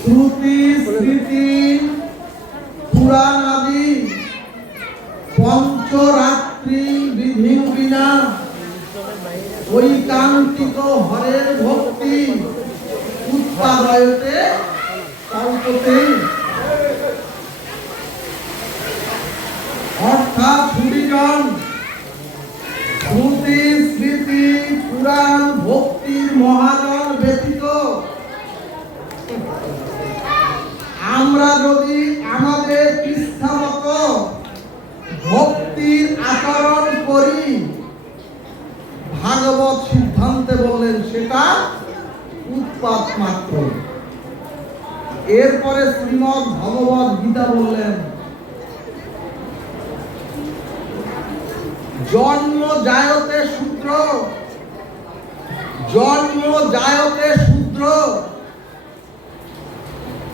শ্রুতি স্মৃতি পুরাণাদি পঞ্চরাত্রি বিধি বিনা ঐকান্তিক হরের ভক্তি উৎপাদয়তে কল্পতে। অর্থাৎ সুবিজন শ্রুতি স্মৃতি পুরাণ ভক্তির মহাজন ব্যতীত আমরা যদি আমাদের ইচ্ছামতো ভক্তির আচরণ করি, ভাগবত সিদ্ধান্তে বললেন সেটা উৎপাত মাত্র। এরপরে শ্রীমদ্ ভগবত গীতা বললেন জন্ম জায়তে শূদ্র, জন্ম জায়তে শূদ্র।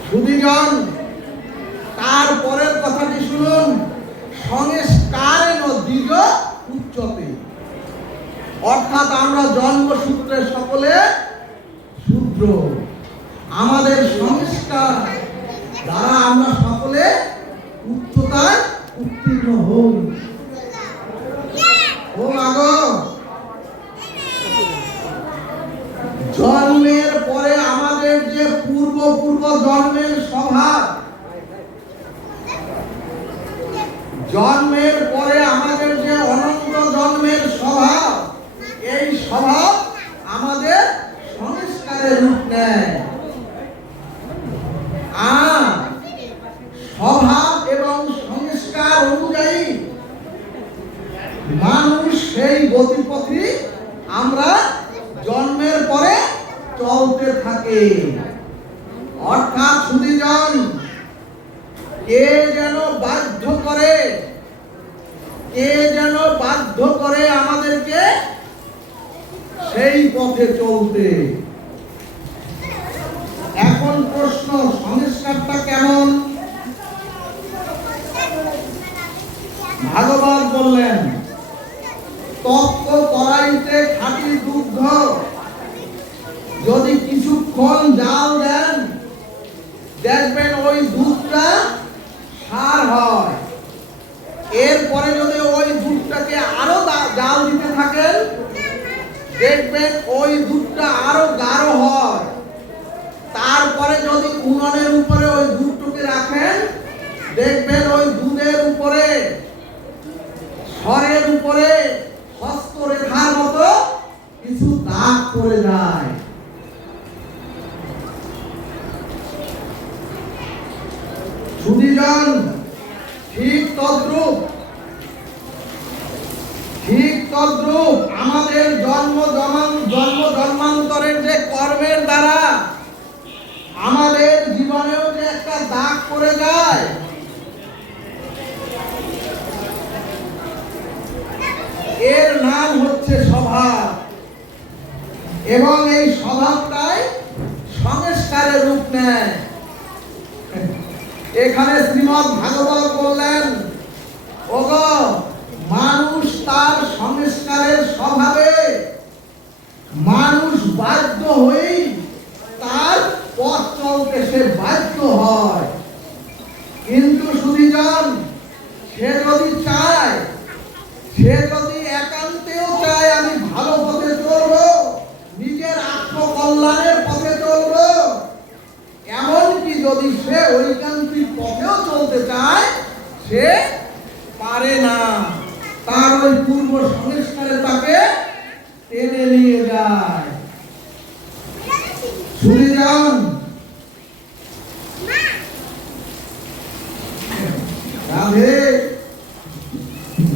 সুধীজন, তারপরের কথাটি শুনুন, সংস্কারেণ দ্বিজ উচ্যতে। অর্থাৎ আমরা জন্মসূত্রে সকলে শূদ্র, আমাদের সংস্কার দ্বারা আমরা সকলে উচ্চতায় উত্তীর্ণ হই। ও মাগো, জন্মের পরে আমাদের যে পূর্ব জন্মের স্বভাব, জন্মের পরে আমাদের যে অনন্ত জন্মের স্বভাব, এই স্বভাব আমাদের সংস্কারের রূপ নেয়। আর স্বভাব এবং সংস্কার অনুযায়ী মানুষ সেই গতিপথে আমরা জন্মের পরে চলতে থাকে। অর্থাৎ সুধীজন, কে যেন বাধ্য করে, কে যেন বাধ্য করে আমাদেরকে সেই পথে চলতে। এখন প্রশ্ন, সংস্কারটা কেমন? ভাগবত বললেন তত্ত্ব কড়াইতে খাঁটি দুগ্ধ যদি কিছুক্ষণ জাল দেন, দেখবেন ওই দুধটা সার হয়। এরপরে যদি ওই দুধটাকে আরো জাল দিতে থাকেন, দেখবেন ওই দুধটা আরো গাঢ় হয়। তারপরে যদি উনুনের উপরে ওই দুধটাকে রাখেন, দেখবেন ওই দুধের উপরে, স্বরের উপরে হস্তরেখার মতো কিছু দাগ পড়ে যায়। সুধীজন, ঠিক তদ্রূপ আমাদের জন্ম জন্মান্তরের যে কর্মের দ্বারা আমাদের জীবনেও যে একটা দাগ পড়ে যায়, এর নাম হচ্ছে স্বভাব। এবং এই স্বভাবটাই সংস্কারের রূপ নেয়। এখানে শ্রীমদ্ ভাগবত বললেন, ওগো মানুষ তার সংস্কারের স্বভাবে মানুষ বাধ্য হয়ে তার পথ চলতে সে বাধ্য হয়। কিন্তু সুধীজন, সে যদি চায়, সে যদি একান্তেও চায় আমি ভালো পথে চলবো, নিজের আত্মকল্যাণের পথে চলবো, এমনকি যদি সে ঐকান্তিক পথেও চলতে চায়, সে পারে না। তার ওই পূর্ব সংস্কারে তাকে টেনে নিয়ে যায়। শুনে যান, রাধে,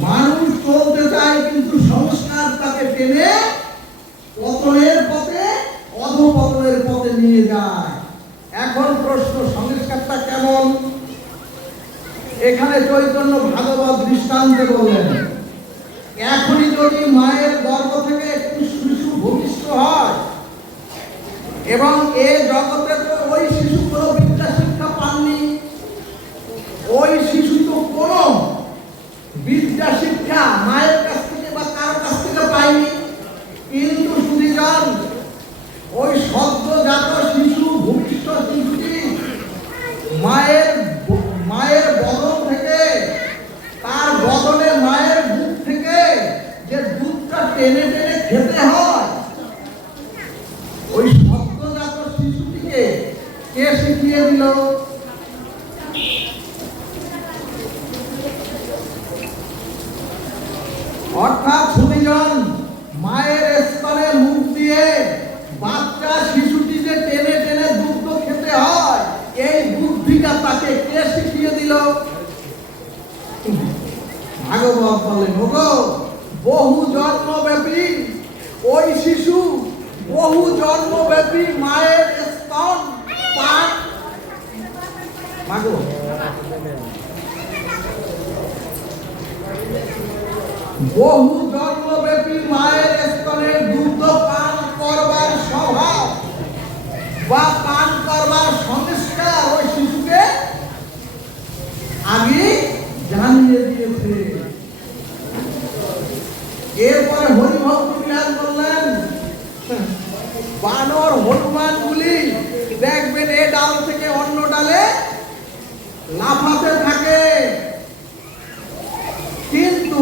মানুষ চলতে চায় কিন্তু সংস্কার তাকে টেনে পতনের পথে, অধঃপতনের পথে নিয়ে যায়। এখন প্রশ্ন, সংস্কারটা কেমন? এখানে চৈতন্য ভাগবত দৃষ্টান্তে বললেন, এখনই যদি মায়ের গর্ভ থেকে একটু শিশু ভূমিষ্ঠ হয় এবং এ জগতে তো ওই শিশু কোনো বিদ্যা শিক্ষা পাননি, ওই শিশু তো কোনো বিদ্যা শিক্ষা মায়ের কাছ থেকে বা কারো কাছ থেকে পায়নি। কিন্তু সুধীজন, ওই সদ্যজাত কে শিখিয়ে দিল? অর্থাৎ সুদীজন, মায়ের স্তনে মুখ দিয়ে বাচ্চা শিশুটি যে টেনে টেনে দুধ খেতে হয়, এই বুদ্ধিটা তাকে কে শিখিয়ে দিল? ভাগবত বলেন, ওগো বহু জন্মব্যাপী ওই শিশু বহু জন্মব্যাপী মায়ের স্তন পান বহু জন্মব্যাপী মায়ের স্তনের দুধ পান করবার স্বভাব বা পান করবার সংস্কার ওই শিশুকে আগে জানিয়ে দিয়েছে। এরপরে হরিভক্ত বিলাস বললেন, বানর হনুমান গুলি দেখবেন এ ডাল থেকে অন্য ডালে লাফাতে থাকে, কিন্তু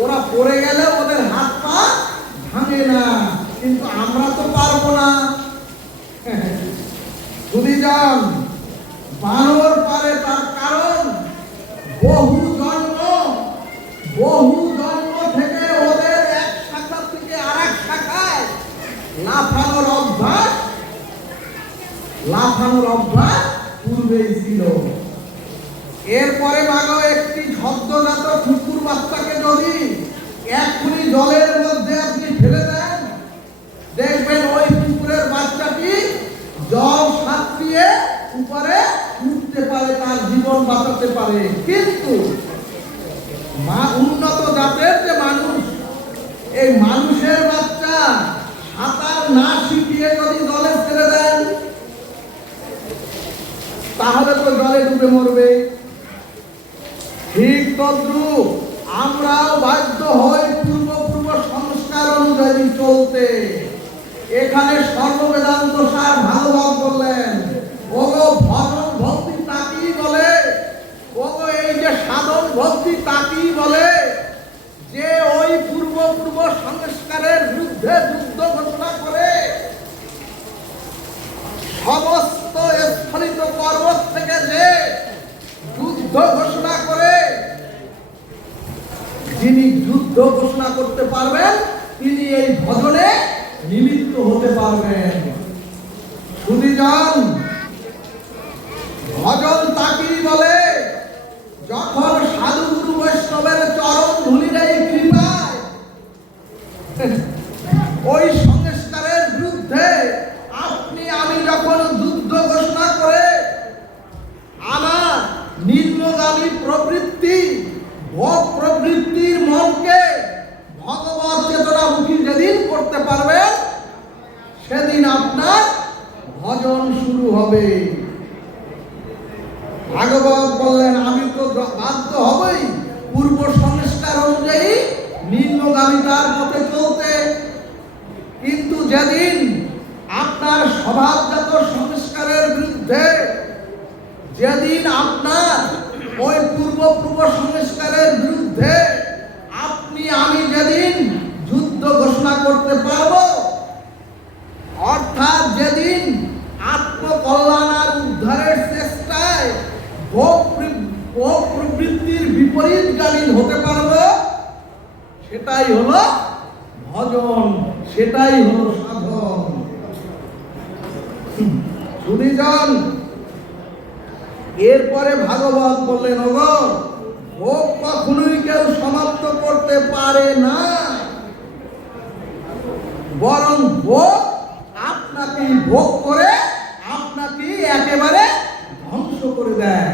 ওরা পড়ে গেলে ওদের হাত পা ভাঙে না, কিন্তু আমরা তো পারবো না। সুদীজন, বানর পারে, তার কারণ বহু জন্ম থেকে ওদের এক শাখা থেকে আরেক শাখায় লাফানোর অভ্যাস পূর্বেই ছিল। এরপরে মাগো একটি সদ্যজাত কুকুর বাচ্চাকে যদি এক্ষুনি জলের মধ্যে আপনি ফেলে দেন, দেখবেন ওই কুকুরের বাচ্চাটি জল সাঁতরিয়ে উপরে উঠতে পারে, তার জীবন বাঁচাতে পারে। কিন্তু উন্নত জাতের যে মানুষ, এই মানুষের বাচ্চা সাঁতার না শিখিয়ে যদি জলে ফেলে দেন, তাহলে তো জলে ডুবে মরবে। ঠিক তদ্রূপ আমরাও বাধ্য হই পূর্ব সংস্কার অনুযায়ী চলতে। এখানে সর্ববেদান্ত সার ভাগবত বললেন, ওগো ভজন ভক্তি তাকেই বলে, ওগো এই যে সাধন ভক্তি তাকেই বলে যে ওই পূর্ব সংস্কারের বিরুদ্ধে যুদ্ধ ঘোষণা করে সমস্ত স্খলিত পর্বত থেকে যে যুদ্ধ ঘোষণা করে, যিনি যুদ্ধ ঘোষণা করতে পারবেন তিনি এই ভজনে নিমিত্ত হতে পারবেন। সুদীজন, ভজন তাকেই বলে যখন সাধু গুরু বৈষ্ণবের চরণ ধুলির এই কৃপায় ওই সংস্কারের বিরুদ্ধে আপনি আমি যখন যুদ্ধ ঘোষণা করে আমার নিম্নগামী প্রবৃত্তি ভোগ প্রবৃত্তির মনকে ভগবত চেতনামুখী যেদিন করতে পারবেন, সেদিন আপনার ভজন শুরু হবে। ভাগবত বললেন, আমি তো বাধ্য হবই পূর্ব সংস্কার অনুযায়ী নিম্নগামিতার পথে চলতে, কিন্তু যেদিন আপনার স্বভাবজাত সংস্কারের বিরুদ্ধে, যেদিন আপনার ওই পূর্ব সংস্কারের বিরুদ্ধে আপনি আমি যেদিন যুদ্ধ ঘোষণা করতে পারব, অর্থাৎ যেদিন আত্মকল্যাণ আর উদ্ধারের চেষ্টায় ভোগ প্রবৃত্তির বিপরীতগামী হতে পারব, সেটাই হলো ভজন, সেটাই হলো সাধন। সুদীজন, এরপরে ভাগবত বললেন, ওগো ভোগ কখনোই কেউ সমাপ্ত করতে পারে না, বরং ভোগ আপনাকে ভোগ করে আপনাকে একেবারে ধ্বংস করে দেয়।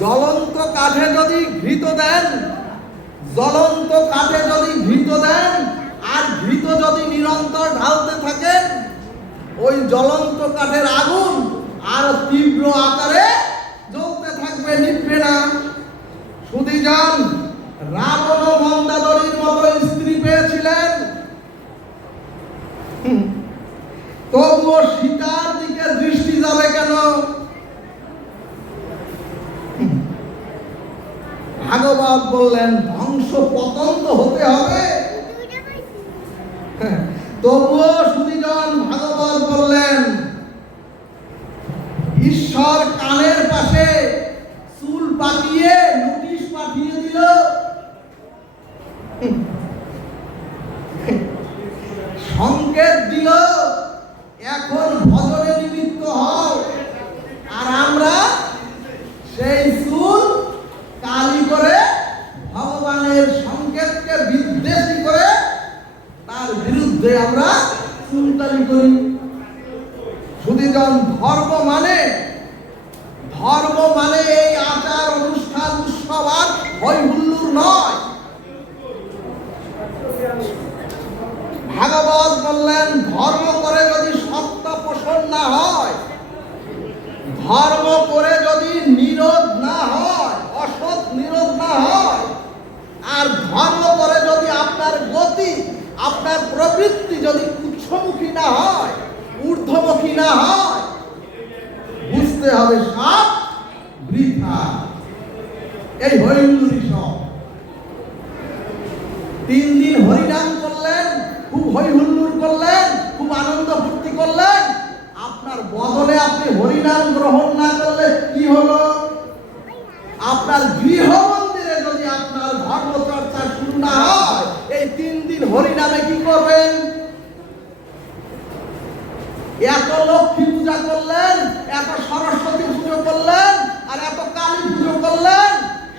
জ্বলন্ত কাঠে যদি ঘৃত দেন, আর ঘৃত যদি নিরন্তর ঢালতে থাকেন, ওই জ্বলন্ত কাঠের আগুন আর তীব্র আকারে জ্বলতে থাকবে, নিভবে না। সুদীজন, রাবণ মন্দাদরীর মতো স্ত্রী পেয়েছিলেন, তবুও সীতার দিকে দৃষ্টি যাবে কেন? ভাগবত বললেন, ধ্বংস পতন তো হতে হবে, তবুও সুধীজন ভাগবত বললেন, ঈশ্বর কানের পাশে চুল পাকিয়ে নোটিশ পাঠিয়ে দিল, সংকেত দিল এখন ভজনে নিমিত্ত হও, আর আমরা সেই চুল কালি করে ভগবানের সংকেতকে বিদ্বেষী করে তার বিরুদ্ধে আমরা চুলকালি করি। সুধীজন, ধর্ম মানে এই আচার অনুষ্ঠান উৎসব আর হই হুল্লোড় নয়। ভাগবত বললেন, ধর্ম করে যদি সত্য পোষণ না হয়, ধর্ম করে যদি নিরোধ না হয়, অসৎ নিরোধ না হয়, আর ধর্ম করে যদি আপনার গতি, আপনার প্রবৃত্তি যদি উচ্চমুখী না হয়, ঊর্ধ্বমুখী না হয়, বুঝতে হবে সব বৃথা। এই হরিহুল্লোড়ই সব। 3 দিন হরিনাম করলেন, খুব হই হুল্লোড় করলেন, খুব আনন্দ ফুর্তি করলেন, আপনার বদলে আপনি হরিনাম গ্রহণ না করলে কি হলো? আপনার গৃহ মন্দিরে যদি আপনার ধর্ম চর্চা শুরু না হয়, এই 3 দিন হরিনামে কি করবেন? এত লক্ষ্মী পূজা করলেন, এত সরস্বতী পুজো করলেন, আর এত কালী পুজো করলেন,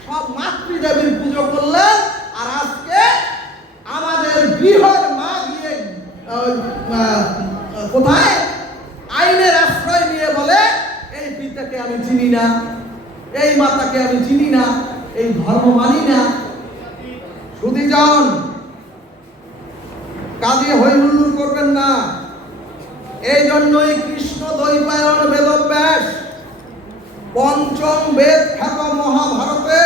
সব মাতৃদেবীর পুজো করলেন, আর আজকে আমাদের গৃহের মা গিয়ে কোথায় আইনের আশ্রয় নিয়ে বলে, এই পিতাকে আমি চিনি না, এই মাতাকে আমি চিনি না, এই ধর্ম মানি না। সুধীজন, কাজে হই হুল্লোড় করবেন না। এই জন্যই কৃষ্ণ দ্বৈপায়ন বেদব্যাস পঞ্চম বেদ খ্যাত মহাভারতে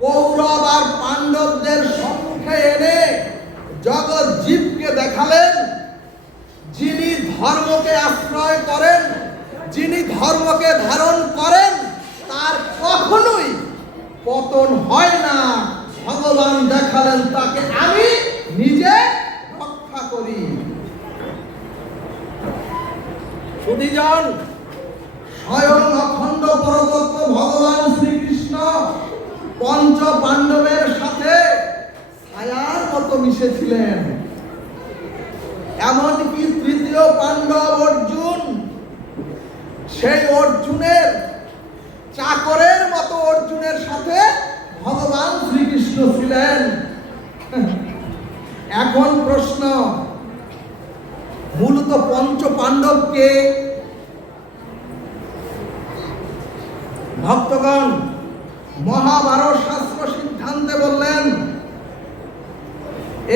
কৌরব আর পাণ্ডবদের সম্মুখে এনে জগৎ জীবকে দেখালেন, যিনি ধর্মকে আশ্রয় করেন, যিনি ধর্মকে ধারণ করেন, তার কখনোই পতন হয় না। ভগবান দেখালেন, তাকে আমি নিজে রক্ষা করি। সুধীজন, স্বয়ং অখণ্ড পরতত্ত্ব ভগবান শ্রীকৃষ্ণ পঞ্চ পাণ্ডবের সাথে ছায়ার মতো মিশেছিলেন। এমনকি তৃতীয় পাণ্ডব অর্জুন, সেই অর্জুনের চাকরের মতো অর্জুনের সাথে ভগবান শ্রীকৃষ্ণ ছিলেন। এখন প্রশ্ন, মূলত পঞ্চ পাণ্ডবকে ভক্তগণ মহাভারত শাস্ত্র সিদ্ধান্তে বললেন,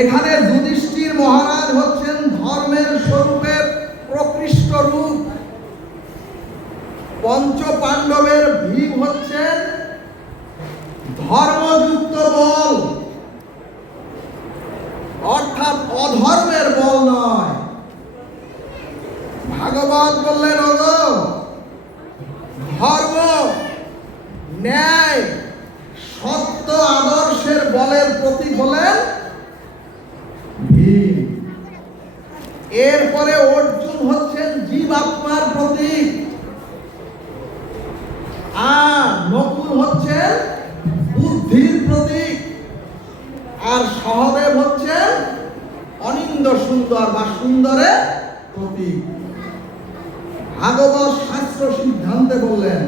এখানে যুধিষ্ঠির মহারাজ হচ্ছেন ধর্মের স্বরূপের প্রকৃষ্ট রূপ, পঞ্চ পাণ্ডবের ভীম হচ্ছেন ধর্মযুক্ত বল, অর্থাৎ অধর্মের বল নয়। ভাগবত বললেন, ওগো, ধর্ম, ন্যায়, সত্য আদর্শের বলের প্রতীক হলেন ভীম। এরপরে অর্জুন হচ্ছেন জীবাত্মার প্রতীক, আর নকুল হচ্ছেন বুদ্ধির প্রতীক, আর সহদেব হচ্ছেন অনিন্দ সুন্দর বা সুন্দরের প্রতীক। ভাগবত শাস্ত্র সিদ্ধান্তে বললেন,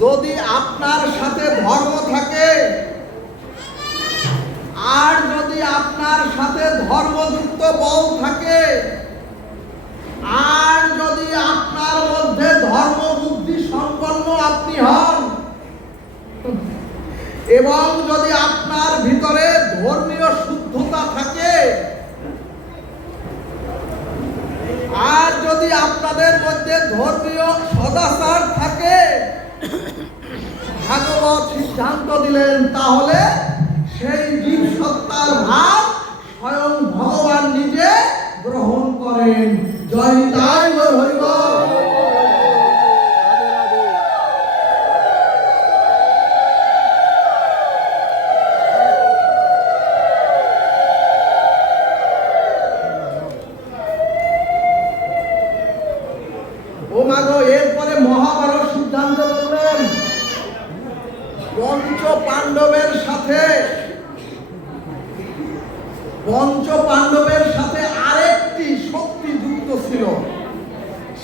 যদি আপনার সাথে ধর্ম থাকে, আর যদি আপনার সাথে ধর্মযুক্ত বল থাকে, আর যদি আপনার মধ্যে ধর্ম বুদ্ধি সম্পন্ন আপনি হন, এবং যদি আপনার ভিতরে ধর্মীয় শুদ্ধতা থাকে, আর যদি আপনাদের মধ্যে ধর্মীয় সদাচার থাকে, ভাগবত সিদ্ধান্ত দিলেন, তাহলে সেই জীব সত্তার ভাব স্বয়ং ভগবান নিজে গ্রহণ করেন। জয় নিতাই গৌর হরি বল।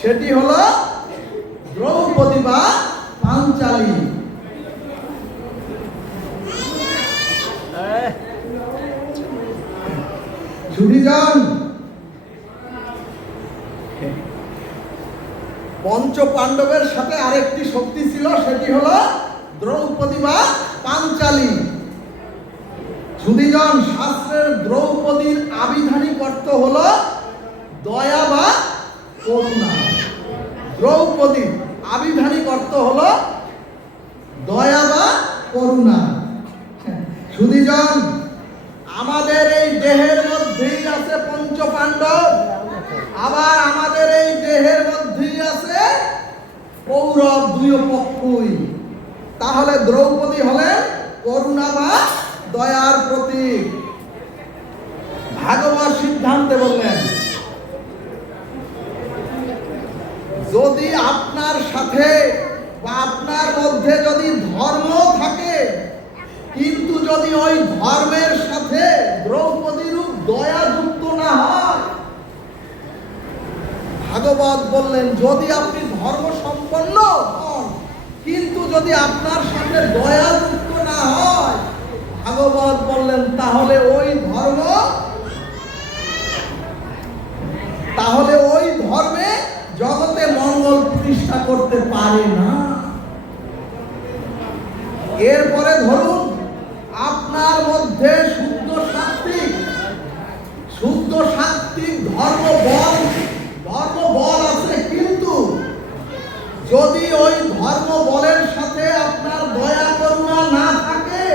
সেটি হলো দ্রৌপদী বা পাঞ্চালী। সুধীজন, পঞ্চ পাণ্ডবের সাথে আরেকটি শক্তি ছিল, সেটি হলো দ্রৌপদী বা পাঞ্চালী। সুধীজন, শাস্ত্রের দ্রৌপদীর আবিধানিক অর্থ হলো দয়া বা করুণা। দ্রৌপদীর আবিধানিক অর্থ হলো দয়া বা করুণা। সুধীজন, আমাদের এই দেহের মধ্যেই আছে পঞ্চ পাণ্ডব, আবার আমাদের এই দেহের মধ্যেই আছে কৌরব, দুই পক্ষই। তাহলে দ্রৌপদী হলেন করুণা বা দয়ার প্রতীক। ভাগবত সিদ্ধান্তে বললেন, যদি আপনার সাথে বা আপনার মধ্যে যদি ধর্ম থাকে, কিন্তু যদি ওই ধর্মের সাথে দ্রৌপদীর দয়া যুক্ত না হয়, ভাগবত বললেন যদি আপনি ধর্ম সম্পন্ন হন কিন্তু যদি আপনার সাথে দয়া যুক্ত না হয়, ভাগবত বললেন তাহলে ওই ধর্মে জগতে মঙ্গল প্রতিষ্ঠা করতে পারে না। এরপরে ধরুন আপনার মধ্যে শুদ্ধ সাত্ত্বিক ধর্ম বল আছে, কিন্তু যদি ওই ধর্ম বলের সাথে আপনার দয়া করুণা না থাকে,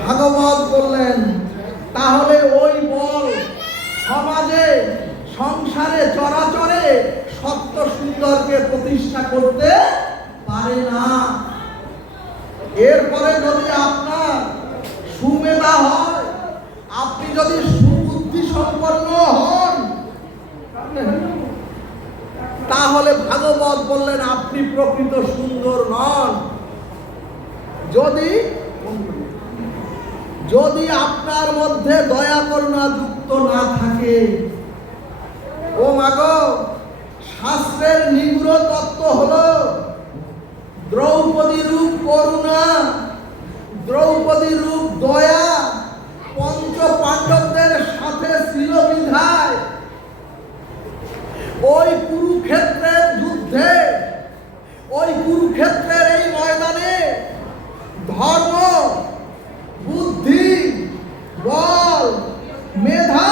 ভাগবত বললেন তাহলে ওই বল সমাজে, সংসারে, চরাচরে সত্য সুন্দরকে প্রতিষ্ঠা করতে পারে না। এরপরে যদি আপনার সুমেধা হয়, আপনি যদি সুবুদ্ধি সম্পন্ন হন, তাহলে ভাগবত বললেন আপনি প্রকৃত সুন্দর নন। যদি আপনার মধ্যে দয়া করুণা যুক্ত না থাকে, ও মাগো, শাস্ত্রের নিগুড় তত্ত্ব হলো দ্রৌপদী রূপ করুণা, দ্রৌপদী রূপ দয়া পঞ্চ পাণ্ডবদের সাথে ছিল বিধায় ওই কুরুক্ষেত্রের যুদ্ধে, ওই কুরুক্ষেত্রের এই ময়দানে ধর্ম, বুদ্ধি, বল, মেধা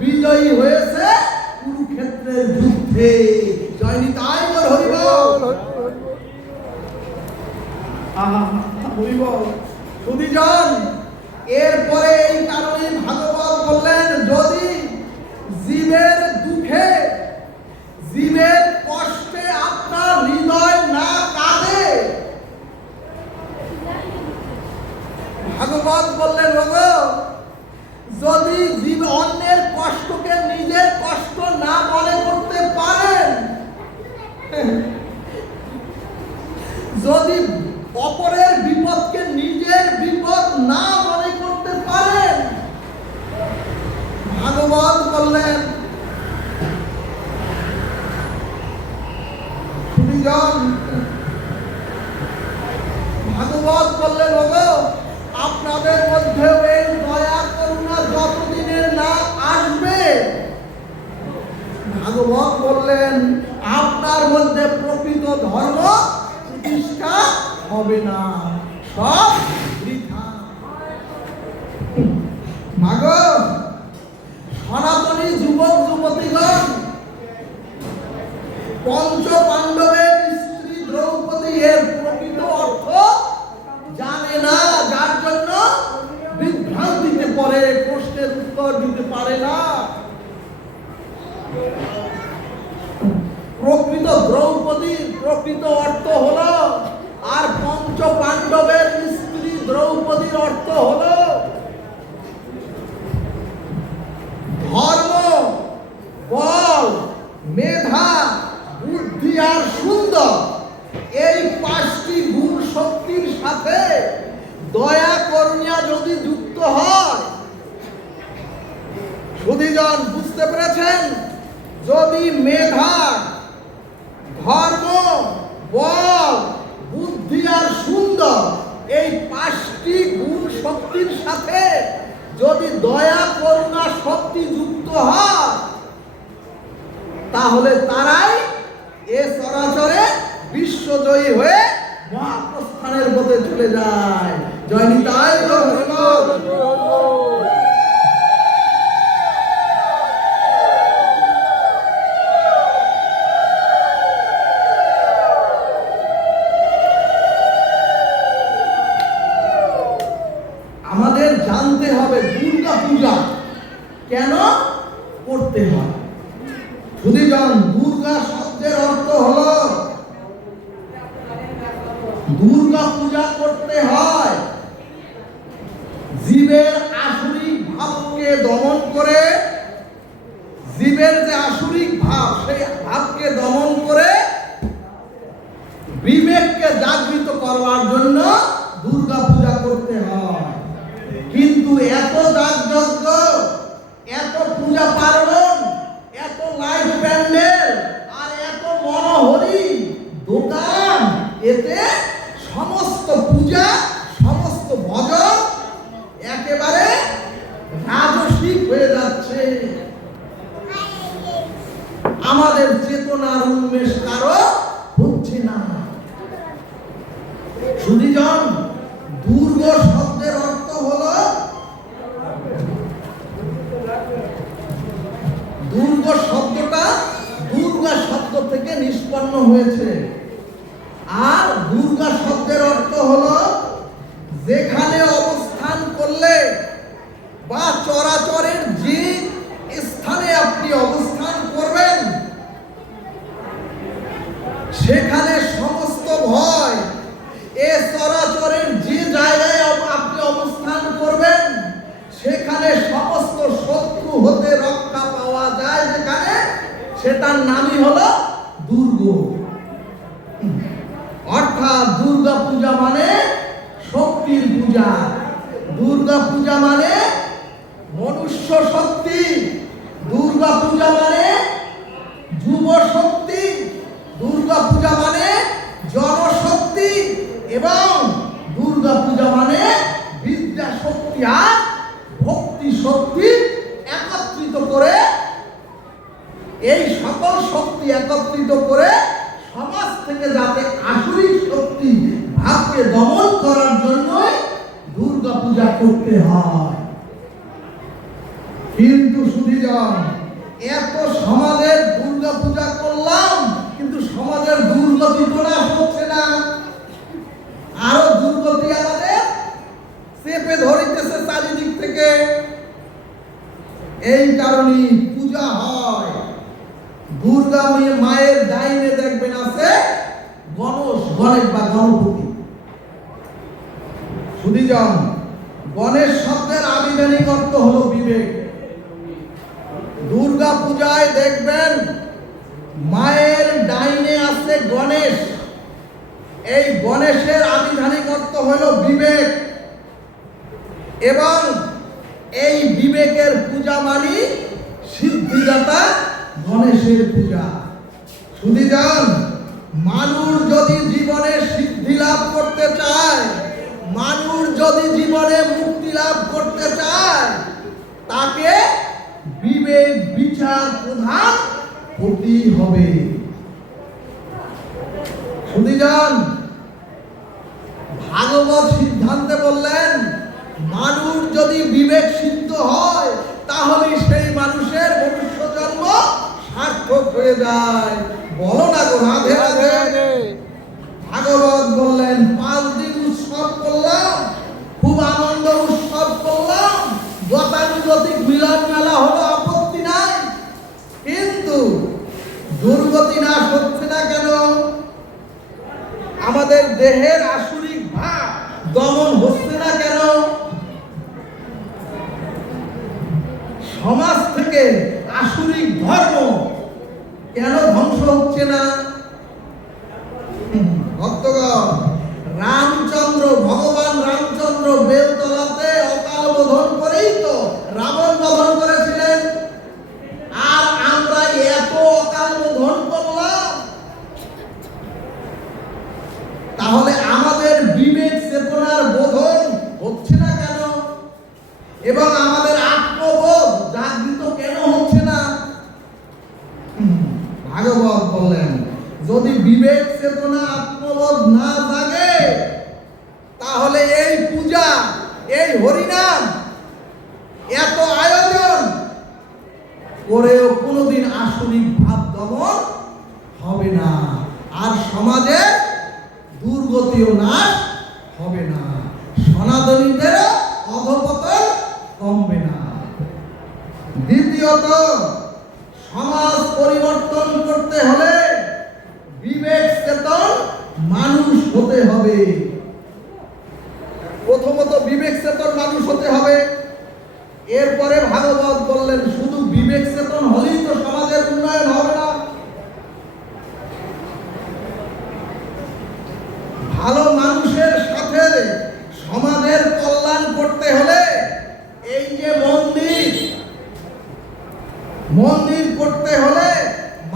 বিজয়ী হয়েছে কুরুক্ষেত্রের যুদ্ধে। জয় নিতাই গৌর হরিবল। হরিবল। সুধীজন, এরপরে এই কারণে ভাগবত বললেন যদি জীবের দুঃখে, জীবের কষ্টে আপনার হৃদয় না কাঁদে, ভাগবত বললেন ওগো, যদি জীব অন্যের কষ্টকে নিজের কষ্ট না মনে করতে পারেন, যদি অপরের বিপদকে নিজের বিপদ না মনে করতে পারেন, ভাগবত বললেন ভাগবত বললেন ওগো, আপনাদের মধ্যে এই দয়া করুণা যতদিনের না আসবে, ভাগবত বললেন আপনার মধ্যে প্রকৃত ধর্ম প্রতিষ্ঠা হবে না, সব বৃথা। মাগো, সনাতনী যুবক যুবতীগণ, পঞ্চ পাণ্ডবের স্ত্রী দ্রৌপদী এর প্রকৃত অর্থ জানে না, যার জন্য বিভ্রান্তিতে পড়ে, প্রশ্নের উত্তর দিতে পারে না। প্রকৃত দ্রৌপদীর প্রকৃত অর্থ হলো, আর পঞ্চ পাণ্ডবের স্ত্রী দ্রৌপদীর অর্থ হলো ধর্ম, বল, মেধা, বুদ্ধি আর সুন্দর, এই পাঁচটি গুণ শক্তির সাথে দয়া করুণা যদি যুক্ত হয়, সুধীজন বুঝতে পেরেছেন? যদি মেধা, ধর্ম, বল, বুদ্ধি আর সুন্দর এই 5টি গুণ শক্তির সাথে যদি দয়া করুণা শক্তি যুক্ত হয়, তাহলে তারাই এ চরাচরে বিশ্বজয়ী হয়ে মহাপ্রস্থানের পথে চলে যায়। জয় নিতাই গৌর। আমাদের জানতে হবে দুর্গা পূজা কেন করতে হয়। সুধীজন, দুর্গা শব্দের অর্থ হলো দুর্গা পূজা করতে হয় জীবের আসুরিক ভাবকে দমন করে, জীবের যে আসুরিক ভাব সেই ভাবকে দমন করে বিবেককে জাগৃত করবার জন্য দুর্গা পূজা করতে হয়। কিন্তু এত যাগযজ্ঞ, এত পূজা পার্বণ, এত লাইট প্যান্ডেল আর এত মনোহরি দোকান, এতে সমস্ত পূজা, সমস্ত ভজন একেবারে রাজসিক হয়ে যাচ্ছে। আমাদের চেতনার উন্মেষ কারো হচ্ছে না। সুধীজন, দুর্গ শব্দের অর্থ হলো, দুর্গ শব্দটা দুর্গা শব্দ থেকে নিষ্পন্ন হয়েছে। আর দুর্গা শব্দের অর্থ হলো যেখানে অবস্থান করলে বা চরাচরের যে স্থানে আপনি অবস্থান করবেন সেখানে সমস্ত ভয়, এ চরাচরের যে জায়গায় আপনি অবস্থান করবেন সেখানে সমস্ত শত্রু হতে রক্ষা পাওয়া যায় যেখানে, সেটার নামই হলো দুর্গ। অর্থাৎ দুর্গা পূজা মানে শক্তির পূজা, দুর্গা পূজা মানে মনুষ্য শক্তি, দুর্গা পূজা মানে যুব শক্তি, দুর্গা পূজা মানে জনশক্তি এবং দুর্গা পূজা মানে বিদ্যা শক্তি আর ভক্তি শক্তি একত্রিত করে, এই সকল শক্তি একত্রিত করে সমাজ থেকে যাতে আসুরিক শক্তি ভাবকে দমন করার জন্য দুর্গা পূজা করতে হয়। কিন্তু সুধীজন, এত সমাজের দুর্গা পূজা করলাম কিন্তু সমাজের দুর্গতি তো না হচ্ছে না, আরো দুর্গতি আমাদের চেপে ধরিতেছে চারিদিক থেকে। এই কারণে পূজা হয়। দুর্গা মায়ের ডাইনে দেখবেন আছে গণেশ বা গণপতি। সুধীজন, গণেশ শব্দের আবিধানিক অর্থ হলো বিবেক। দুর্গা পূজায় দেখবেন মায়ের ডাইনে আছে গণেশ, এই গণেশের আবিধানিক অর্থ হলো বিবেক এবং এই বিবেকের পূজা মানে সিদ্ধিদাতা গণেশের পূজা। সুধীজন, মানুষ যদি জীবনে সিদ্ধি লাভ করতে চায়, মানুষ যদি জীবনে মুক্তি লাভ করতে চায়, তাকে বিবেক বিচার প্রধান হতেই হবে। সুধীজন, ভাগবত সিদ্ধান্তে বললেন মানুষ যদি বিবেক সিদ্ধ হয় তাহলে সেই মানুষের মনুষ্য জন্ম সার্থক হয়ে যায়। বলো না গো রাধে রাধে। ভাগবত বললেন 5 দিন উৎসব করলাম, খুব আনন্দ উৎসব করলাম, গতানুগতিক মিলন মেলা হলো, আপত্তি নাই, কিন্তু দুর্গতি না হচ্ছে না কেন? আমাদের দেহের আসুরিক ভাব দমন হচ্ছে না কেন? সমাজ থেকে আসুরিক ধর্ম কেন ধ্বংস হচ্ছে না? ভক্তগণ, রামচন্দ্র, ভগবান রামচন্দ্র বেলতলাতে অকাল বোধন করেই তো রাবণ বধন করেছিলেন। আর আমরা এত ভাগবত বললেন যদি বিবেক চেতনা আত্মবোধ না জাগে তাহলে এই পূজা, এই হরিনাম, এত আয়োজন করেও কোনোদিন আসরিক ভাব দমন হবে না, আর সমাজে দুর্গতিও নাশ হবে না, সনাতনীদেরও অধঃপতন কমবে না। দ্বিতীয়ত, সমাজ পরিবর্তন করতে হলে বিবেক চেতন মানুষ হতে হবে। প্রথমত বিবেক চেতন মানুষ হতে হবে। এরপরে ভাগবত বললেন শুধু বিবেক চেতন হলেই তো সমাজের উন্নয়ন হবে না। ভালো মানুষের সাথে সমাজের কল্যাণ করতে হলে এই যে মন্দির করতে হলে,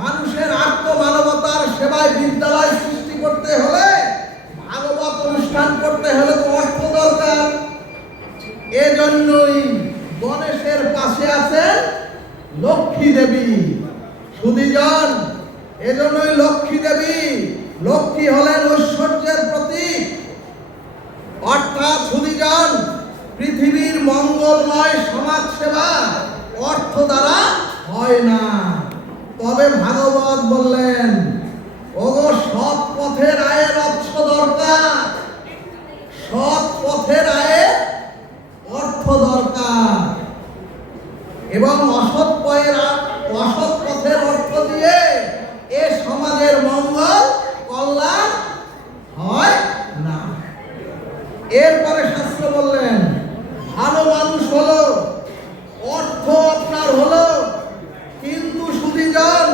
মানুষের আত্মমানবতার সেবায় বিদ্যালয় সৃষ্টি করতে হলে, ভাগবত অনুষ্ঠান করতে হলে তো অর্থ দরকার। এজন্যই গণেশের পাশে আছেন লক্ষ্মী দেবী। সুধীজন, এজন্যই লক্ষ্মী দেবী, লক্ষ্মী হলেন ঐশ্বর্যের প্রতীক। অর্থাৎ সুধীজন, পৃথিবীর মঙ্গলময় সমাজ সেবা অর্থ দ্বারা হয় না। তবে ভাগবত বললেন ওগো সৎ পথের আয়ের অর্থ দরকার, সৎ পথের আয়ের অর্থ দরকার, এবং অসৎ পথের অর্থ দিয়ে এ সমাজের মঙ্গল কল্যাণ হয় না। এরপরে শাস্ত্র বললেন ভালো মানুষ হলো, অর্থ আপনার হলো, কিন্তু সুধীজন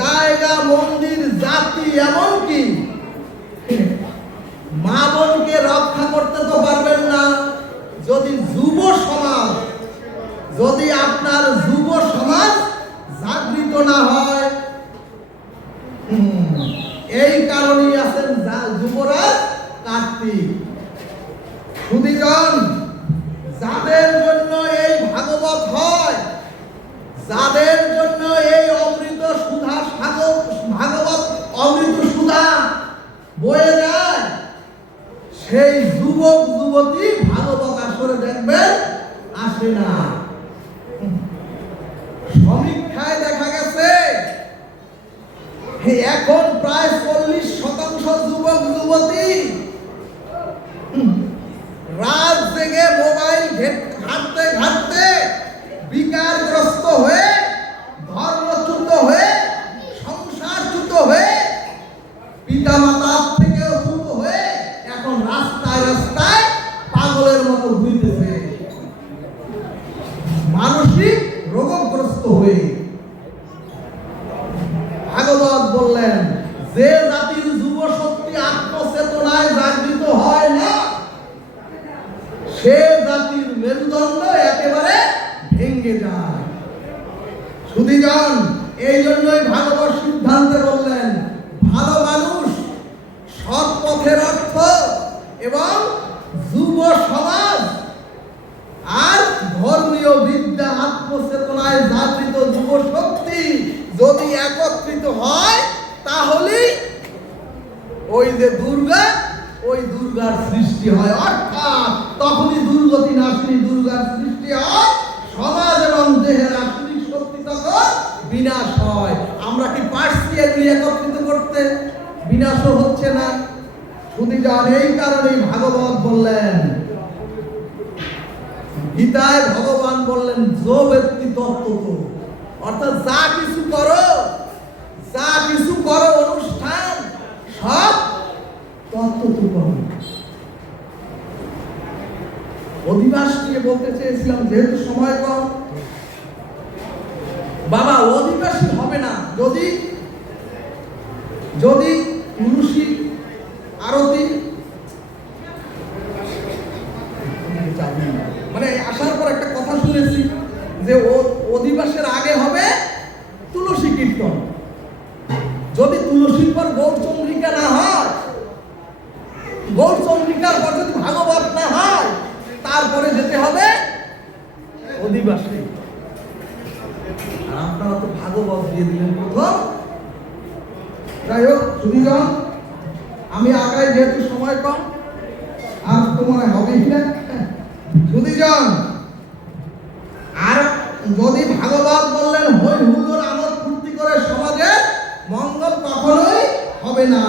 জায়গা, মন্দির, জাতি, এমনকি মা বোনকে রক্ষা করতে তো পারবেন না যদি আপনার যুব সমাজ জাগৃত না হয়। এই কারণেই আছেন যুবরাজ কার্তিক। সুধীজন, যাদের জন্য এই ভাগবত হয়, যাদের জন্য এই অমৃত সুধা ভাগবত অমৃত সুধা বয়ে যায়, সেই যুবক যুবতী ভাগবত আসরে দেখবেন আসে না। সমীক্ষায় দেখা গেছে এখন প্রায় 40% যুবক যুবতী রাত জেগে মোবাইল ঘাঁটতে ঘাঁটতে বিকারগ্রস্ত হয়ে, ধর্মচ্যুত হয়ে, সংসারচ্যুত হয়ে, পিতামাতার থেকেও চ্যুত হয়ে এখন রাস্তায় রাস্তায় পাগলের মতো ঘুরতেছে, মানসিক রোগগ্রস্ত হয়ে। ভাগবত বললেন যে জাতির যুব শক্তি আত্মচেতনায় জাগৃত হয় না, সে জাতির মেরুদণ্ড একেবারে ভেঙে যায়। সুধীজন, এই জন্যই ভাগবত সিদ্ধান্তে বললেন ভালো মানুষ, সৎ পথের অর্থ এবং যুব সমাজ আর ধর্মীয় বিদ্যা, আত্মচেতনায় জাগৃত যুব শক্তি যদি একত্রিত হয় তাহলেই ওই যে দুর্গার সৃষ্টি হয়। অর্থাৎ তখনই দুর্গতি নাশিনী দুর্গার সৃষ্টি হয়, সমাজ এবং দেহের আসরিক শক্তি তখন বিনাশ হয়। আমরা কি পারছি এগুলি একত্রিত করতে? বিনাশও হচ্ছে না। সুধীজন, এই কারণেই ভাগবত বললেন, গীতায় ভগবান বললেন যো ব্যক্তি তত্ত্ব, অর্থাৎ যা কিছু করো অনুষ্ঠান সব তত্ত্ব করো। অধিবাস নিয়ে বলতে চেয়েছিলাম, যেহেতু সময় কম, বাবা অধিবাসী হবে না যদি তুলসী আরতি, মানে আসার পর একটা কথা শুনেছি যে অধিবাসের আগে হবে তুলসী কীর্তন। যদি তুলসীর পর গৌরচন্দ্রিকা না হয়, গৌরচন্দ্রিকার পর যদি ভাগবত না হয়, তারপরে যেতে হবে অধিবাসী। আর আপনারা তো ভাগবত দিয়ে দিলেন প্রথম। যাই হোক সুধীজন, আমি আগাই যেহেতু সময় কম, আর তো মনে হবেই না। সুধীজন, আর যদি ভাগবত বললেন হই হুল্লোড় আমোদ ফুর্তি করে সমাজে মঙ্গল কখনোই হবে না।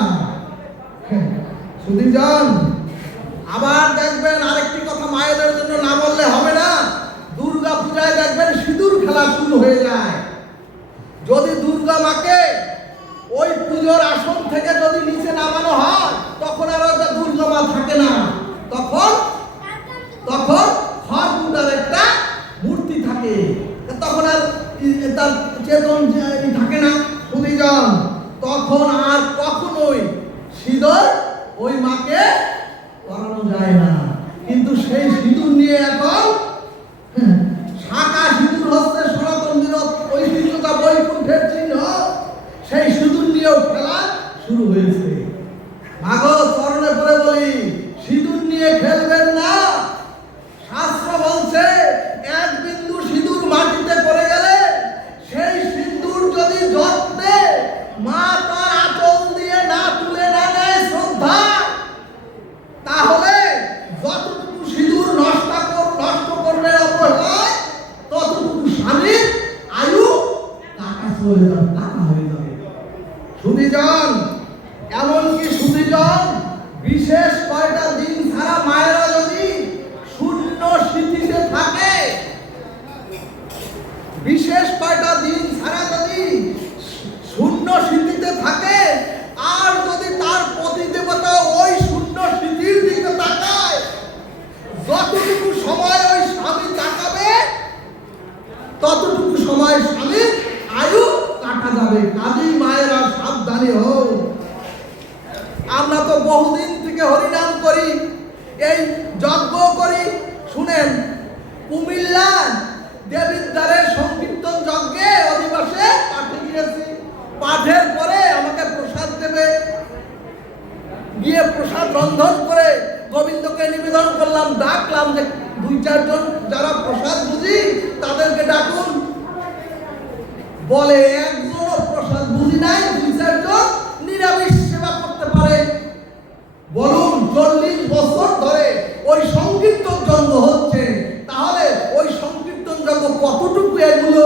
সুধীজন, আবার দেখবেন আরেকটি কথা মায়েদের জন্য না বললে হবে না, দুর্গা পূজায় দেখবেন সিঁদুর খেলা শুরু হয়ে যায়। যদি দুর্গা মাকে ওই পুজোর আসন থেকে যদি নিচে নামানো হয়, তখন আর ওটা দুর্গা মা থাকে না, তখন খড়কুটার একটা মূর্তি থাকে, তখন আর তার চেতন থাকে না। সুধীজন, তখন আর কখনোই সিঁদুর ওই মাকে করানো যায় না। কিন্তু সেই সিঁদুর নিয়ে এখন শাঁখা সিঁদুর হচ্ছে সনাতনদের ঐতিহ্যতা, বৈকুণ্ঠের চিহ্ন, সেই সিঁদুর নিয়েও খেলা শুরু হয়েছে। ভাগবত চরণে পড়ে বলি, সিঁদুর নিয়ে খেলবেন না। শাস্ত্র বলছে এক বিন্দু সিঁদুর মাটিতে পড়ে গেলে সেই সিঁদুর যদি যত্নে মা তার আঁচল দিয়ে না তুলে না নেয় শ্রদ্ধা, তাহলে যতটুকু সিঁদুর নষ্ট করবে অপরাধ, ততটুকু স্বামীর আয়ু কাটা হয়ে যাবে। সুধীজন, এমনকি সুধীজন, বিশেষ কয়টা দিন ছাড়া মায়েরা যদি শূন্য স্মৃতিতে থাকে, বিশেষ কয়টা দিন ছাড়া যদি শূন্য স্মৃতিতে থাকে, আর যদি তার প্রতিদেবতা ওই শূন্য স্মৃতির দিকে তাকায়, যতটুকু সময় ওই স্বামী তাকাবে ততটুকু সময় স্বামীর আয়ু কাটা যাবে। কাজেই মায়েরা সাবধানী হও। আমরা তো বহুদিন থেকে হরিনাম করি, এই যজ্ঞ করি। শুনেন, কুমিল্লা দেবিদ্বারের সংকীর্তন যজ্ঞে অধিবাসে পাঠে গিয়েছি। পাঠের পরে আমাকে প্রসাদ দেবে, গিয়ে প্রসাদ রন্ধন করে গোবিন্দকে নিবেদন করলাম। ডাকলাম যে 2-4 জন যারা প্রসাদ বুঝি তাদেরকে ডাকুন। বলে একজনও প্রসাদ বুঝি নাই, 2-4 জন নিরামিষ সেবা করতে পারে। বলুন, 40 বছর ধরে ওই সংকীর্তন যজ্ঞ হচ্ছে, তাহলে ওই সংকীর্তন যজ্ঞ কতটুকু এগুলো?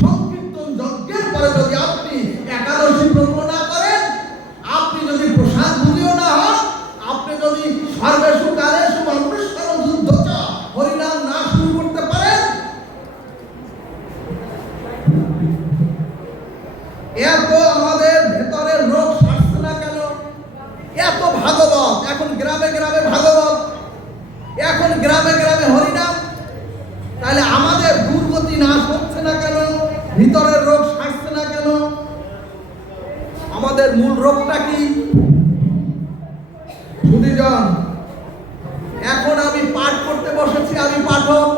সংকীর্তন যজ্ঞের পরে যদি আপনি একাদশী ব্রত না করেন, আপনি যদি প্রসাদ বুঝিও না হন, আপনি যদি সর্বেষু কালেষু মনুষ্যং যুদ্ধ হরিনাম না শুরু করতে পারেন, এত আমাদের ভেতরের রোগ সারছে না কেন? এত ভাগবত, এখন গ্রামে গ্রামে ভাগবত, এখন গ্রামে গ্রামে হরিনাম, তাহলে আমাদের দুর্গতি নাশ হচ্ছে না কেন? ভিতরের রোগ সারছে না কেন? আমাদের মূল রোগটা কি? সুধীজন, এখন আমি পাঠ করতে বসেছি, আমি পাঠক,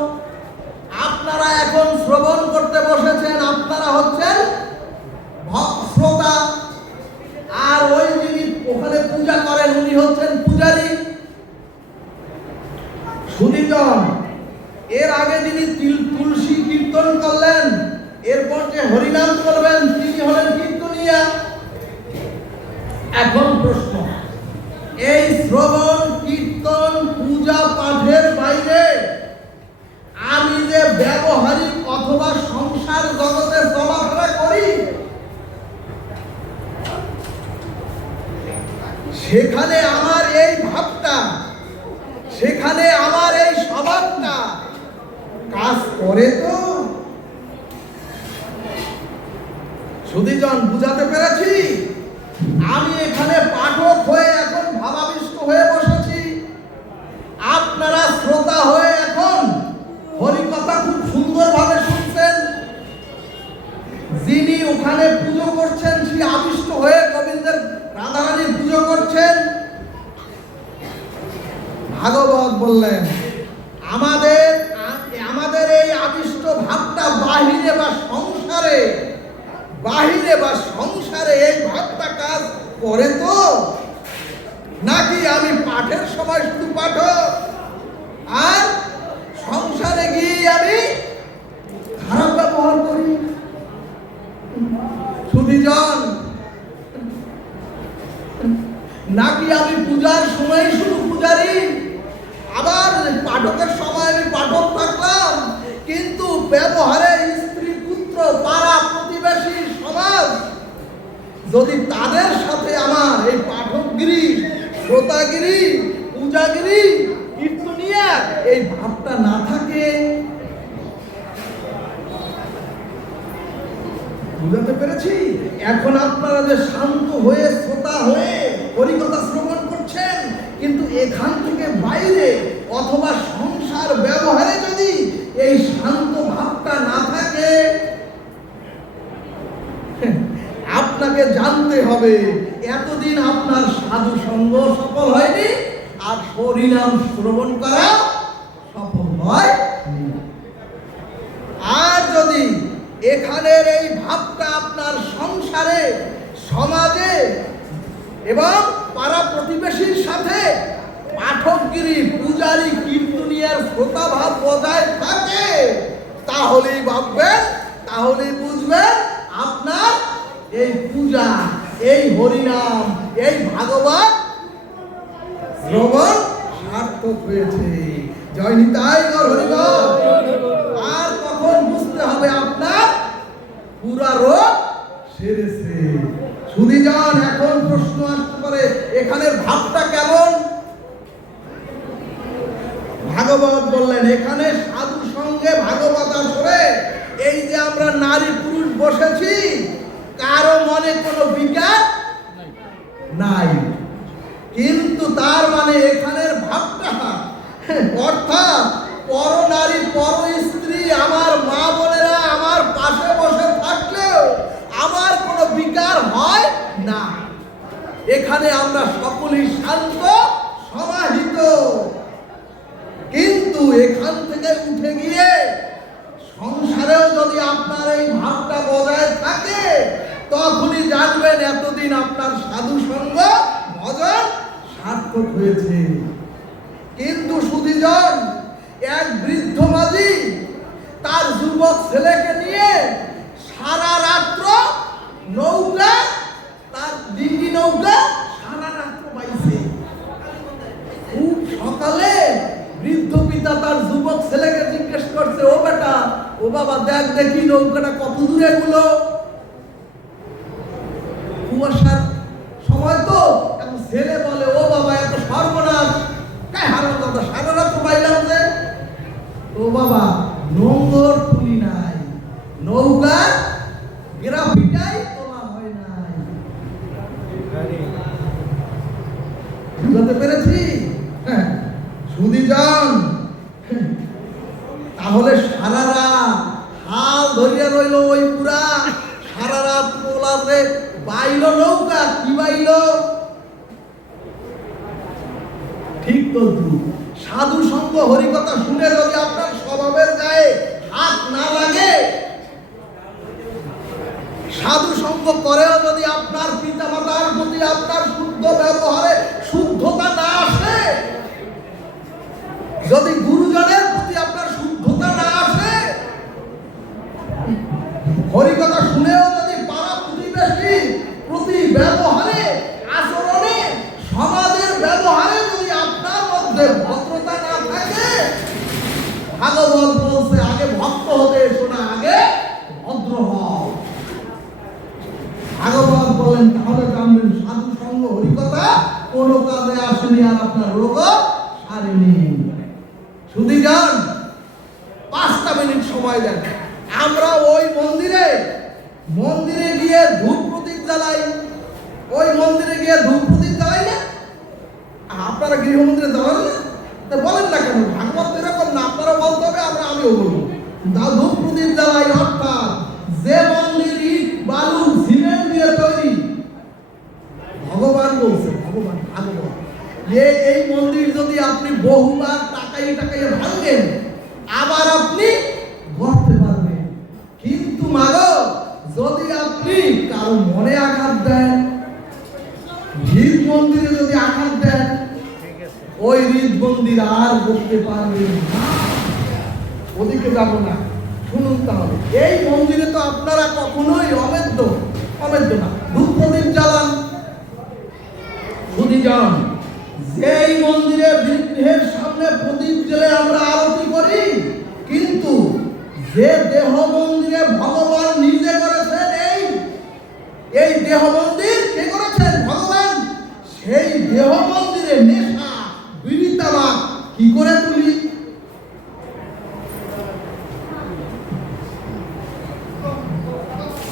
আপনারা এখন শ্রবণ করতে বসেছেন, আপনারা হচ্ছেন শ্রোতা, আর ওই যিনি ওখানে পূজা করেন উনি হচ্ছেন পূজারী। সুধীজন, এর আগে যিনি তুলসী কীর্তন করলেন, এরপর যে হরিনাম করবেন তিনি হলেন কীর্তনিয়া। এখন প্রশ্ন, এই শ্রবণ কীর্তন পূজা পাঠের বাইরে আমি যে ব্যবহারিক অথবা সংসার জগতে চলাফেরা করি, সেখানে আমার এই ভাবটা, সেখানে আমার এই স্বভাবটা কাজ করে তো? সুধীজন, বুঝাতে পেরেছি? আমি এখানে পাঠক হয়ে এখন ভাবাবিষ্ট হয়ে বসেছি, আপনারা শ্রোতা হয়ে এখন হরিকথা খুব সুন্দরভাবে শুনছেন। যিনি ওখানে পুজো করছেন সেই আবিষ্ট হয়ে গোবিন্দের রাধারানীর পুজো করছেন। ভাগবত বললেন আমাদের এই আবিষ্ট ভাবটা বাহিরে বা সংসারে এই ভাবটা কাজ করে তো, নাকি আমি পাঠের সময় শুধু পাঠক আর সংসারে গিয়ে আমি নাকি আমি পূজার সময় শুধু পূজারি, আবার পাঠকের সময় আমি পাঠক থাকলাম, কিন্তু ব্যবহারে স্ত্রী পুত্র পাড়া প্রতিবেশী সমাজ যদি তাদের সাথে আমার এই পাঠকগিরি, শ্রোতাগিরি, পূজাগিরি, কীর্তনিয়া এই ভাবটা না থাকে, বুঝাতে পেরেছি? এখন আপনারা যে শান্ত হয়ে শ্রোতা হয়ে হরিকথা শ্রবণ করছেন, কিন্তু এখান থেকে বাইরে অথবা সংসার ব্যবহারে যদি এই শান্ত ভাবটা না থাকে, আপনাকে জানতে হবে এতদিন আপনার সাধু সঙ্গ সফল হয়নি, আর হরিনাম শ্রবণ করা সফল হয়নি। আর যদি এখানের এই ভাবটা আপনার সংসারে, সমাজে এবং পাড়া প্রতিবেশীর সাথে পাঠকগিরি, পূজারি, কীর্তনিয়ার শ্রোতা ভাব বজায় থাকে, তাহলেই ভাববেন, তাহলেই বুঝবেন আপনার এই পূজা, এই হরিনাম, এই ভাগবত শ্রবণ সার্থক হয়েছে। জয় নিতাই গৌর হরিবল। আর তখন বুঝতে হবে আপনার পুরা রোগ সেরেছে। সুধীজন, এখন প্রশ্ন আসতে পারে এখানের ভাবটা কেমন? ভাগবত বললেন এখানে সাধু সঙ্গে ভাগবত আসরে এই যে আমরা নারী পুরুষ বসেছি, কারো মনে কোনো বিকার নাই, কিন্তু তার মানে এখানের ভাবটা, অর্থাৎ পর নারী পর স্ত্রী আমার মা বোনেরা আমার পাশে বসে থাকলেও আমার কোনো বিকার হয় না। এখানে আমরা সকলেই শান্ত সমাহিত, কিন্তু এখান থেকে উঠে গিয়ে সংসারেও যদি আপনার এই ভাবটা বজায় থাকে, তখনই জানবেন এতদিন আপনার সাধু সঙ্গ ভজন সার্থক হয়েছে। কিন্তু সুধীজন, এক বৃদ্ধ মাঝি তার যুবক ছেলেকে নিয়ে সারা রাত্র নৌকা, তার ডিঙ্গি নৌকা সারা রাত্র বাইছে। খুব সকালে বৃদ্ধ পিতা তার যুবক ছেলেকে জিজ্ঞেস করছে, ও বেটা, ও বাবা, দেখ দেখি নৌকাটা কত দূরে গুলো। কুয়াশার সময় তো, এখন ছেলে বলে, ও বাবা, এত সর্বনাশ, হারার কথা, সারা রাত্র বাইলাম যে। ও বাবা, নোংর তুলি নাই, নৌকা গ্রাফিটাই তোলা হয় নাই। বুঝতে পেরেছি? হ্যাঁ, সুধীজন, তাহলে সারা রাত হাল ধরিয়া রইল ওই পুরা, সারা রাত তোলাতে বাইল নৌকা, কি বাইল? ঠিক তো, সাধু সঙ্গ হরিকথা শুনে যদি আপনার স্বভাবের গায়ে হাত না লাগে, সাধু সঙ্গ করেও যদি আপনার পিতা মাতার প্রতি আপনার শুদ্ধ ব্যবহারে শুদ্ধতা না আসে, যদি গুরুজনের প্রতি আপনার শুদ্ধতা না আসে, হরিকথা শুনেও যদি পাড়া প্রতিবেশী প্রতি ব্যবহারে, আচরণে, সমাজের ব্যবহারে যদি আপনার মধ্যে ভদ্রতা না থাকে, ভাগবত বলছে আগে ভক্ত হতে এসো না, আগে ভদ্র হও। ভাগবত বলেন তাহলে জানবেন সাধু সঙ্গ হরিকথা কোনো কাজে আসেনি, আর আপনার রোগ সারেনি। সুধীজন, 5টা মিনিট সময় দেন। আমরা ওই মন্দিরে গিয়ে ধূপ প্রদীপ জ্বালাই, ওই মন্দিরে গিয়ে ধূপ প্রদীপ জ্বালাই না? আপনারা গৃহ মন্দিরে জ্বালান না? তা বলেন না কেন? ভাগবত এরকম না, আপনারা বলতে হবে, আমিও বলবো। ধূপ প্রদীপ জ্বালাই, অর্থাৎ যে মন্দির ইট বালু সিমেন্ট দিয়ে তৈরি, ভগবান বলছে, ভগবান ভাগবত, এই মন্দির যদি আপনি বহুবার টাকাইয়ে ভাঙেন, আবার আপনি গড়তে পারবেন। কিন্তু মাগো, যদি আপনি কারো মনে আঘাত দেন, হৃদ মন্দিরে যদি আঘাত দেন, ওই হৃদ মন্দির আর করতে পারবেন না। ওদিকে যাব না, শুনুন তাহলে। এই মন্দিরে তো আপনারা কখনোই অমেদ্য না, ধূপ প্রদীপ জ্বালান। সুধীজন, যেই মন্দিরে বিগ্রহের সামনে প্রদীপ জ্বেলে আমরা আরতি করি, কিন্তু যে দেহ মন্দিরে ভগবান নিজে করেছেন, এই দেহ মন্দির কে করেছেন? ভগবান। সেই দেহ মন্দিরে নেশা, বিড়ি, তামাক কি করে তুলি?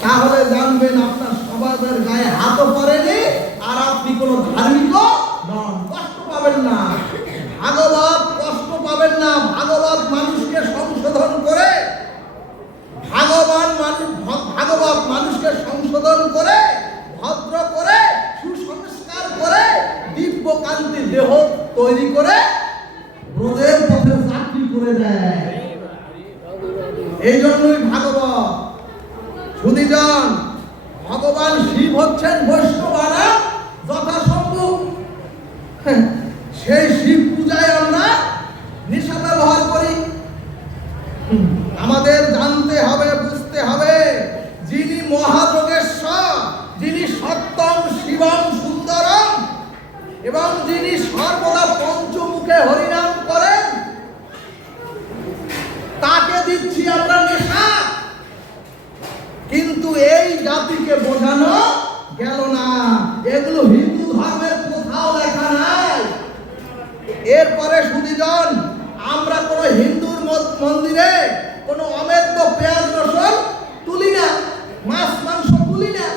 তাহলে জানবেন আপনার সমাজের গায়ে হাতও পড়েনি, আর আপনি কোনো ধার্মিক নন। কষ্ট পাবেন না, ভাগবত কষ্ট পাবেন না। ভাগবত মানুষকে সংশোধন করে, ভাগবত মানুষকে সংশোধন করে, ভদ্র করে, সুসংস্কার করে, দিব্য কান্তি দেহ তৈরি করে ব্রজের পথে চাকরি করে দেয়। এই জন্যই ভাগবত। সুধীজন, ভগবান শিব হচ্ছেন বৈষ্ণবারা যথাসম্ভব। সেই শিব পূজায় আমরা নেশা ব্যবহার করি। আমাদের জানতে হবে, বুঝতে হবে, যিনি মহাযোগেশ্বর, যিনি সত্যম শিবম সুন্দরম, এবং যিনি সর্বদা পঞ্চমুখে হরিনাম করেন, তাকে দিচ্ছি আমরা নেশা। কিন্তু এই জাতিকে বোঝানো গেল না। এগুলো হিন্দু ধর্মের কোথাও লেখা নাই। এরপরে সুধীজন, আমরা কোন হিন্দুর মন্দিরে কোন অমেদ্য পেঁয়াজ রসুন তুলি না, মাছ মাংস তুলি না।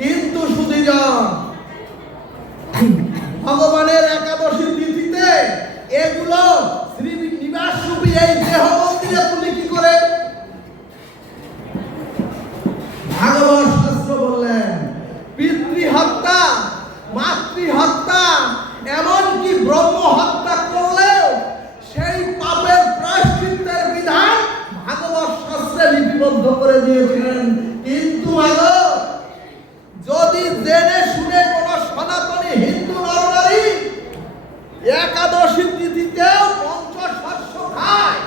কিন্তু সুধীজন, ভগবানের একাদশী তিথিতে এগুলো শ্রীনিবাস রূপী এই দেহ মন্দিরে তুলি কি করে? ভাগবত শাস্ত্র বললেন, পিতৃহত্যা, মাতৃহত্যা, এমনকি ব্রহ্ম হত্যা করলেও সেই পাপের প্রায়শ্চিত্তের বিধান ভাগবত শাস্ত্রে লিপিবদ্ধ করে দিয়েছিলেন। কিন্তু যদি জেনে শুনে কোন সনাতনী হিন্দু নরনারী একাদশী তিথিতেও পঞ্চশস্য খায়,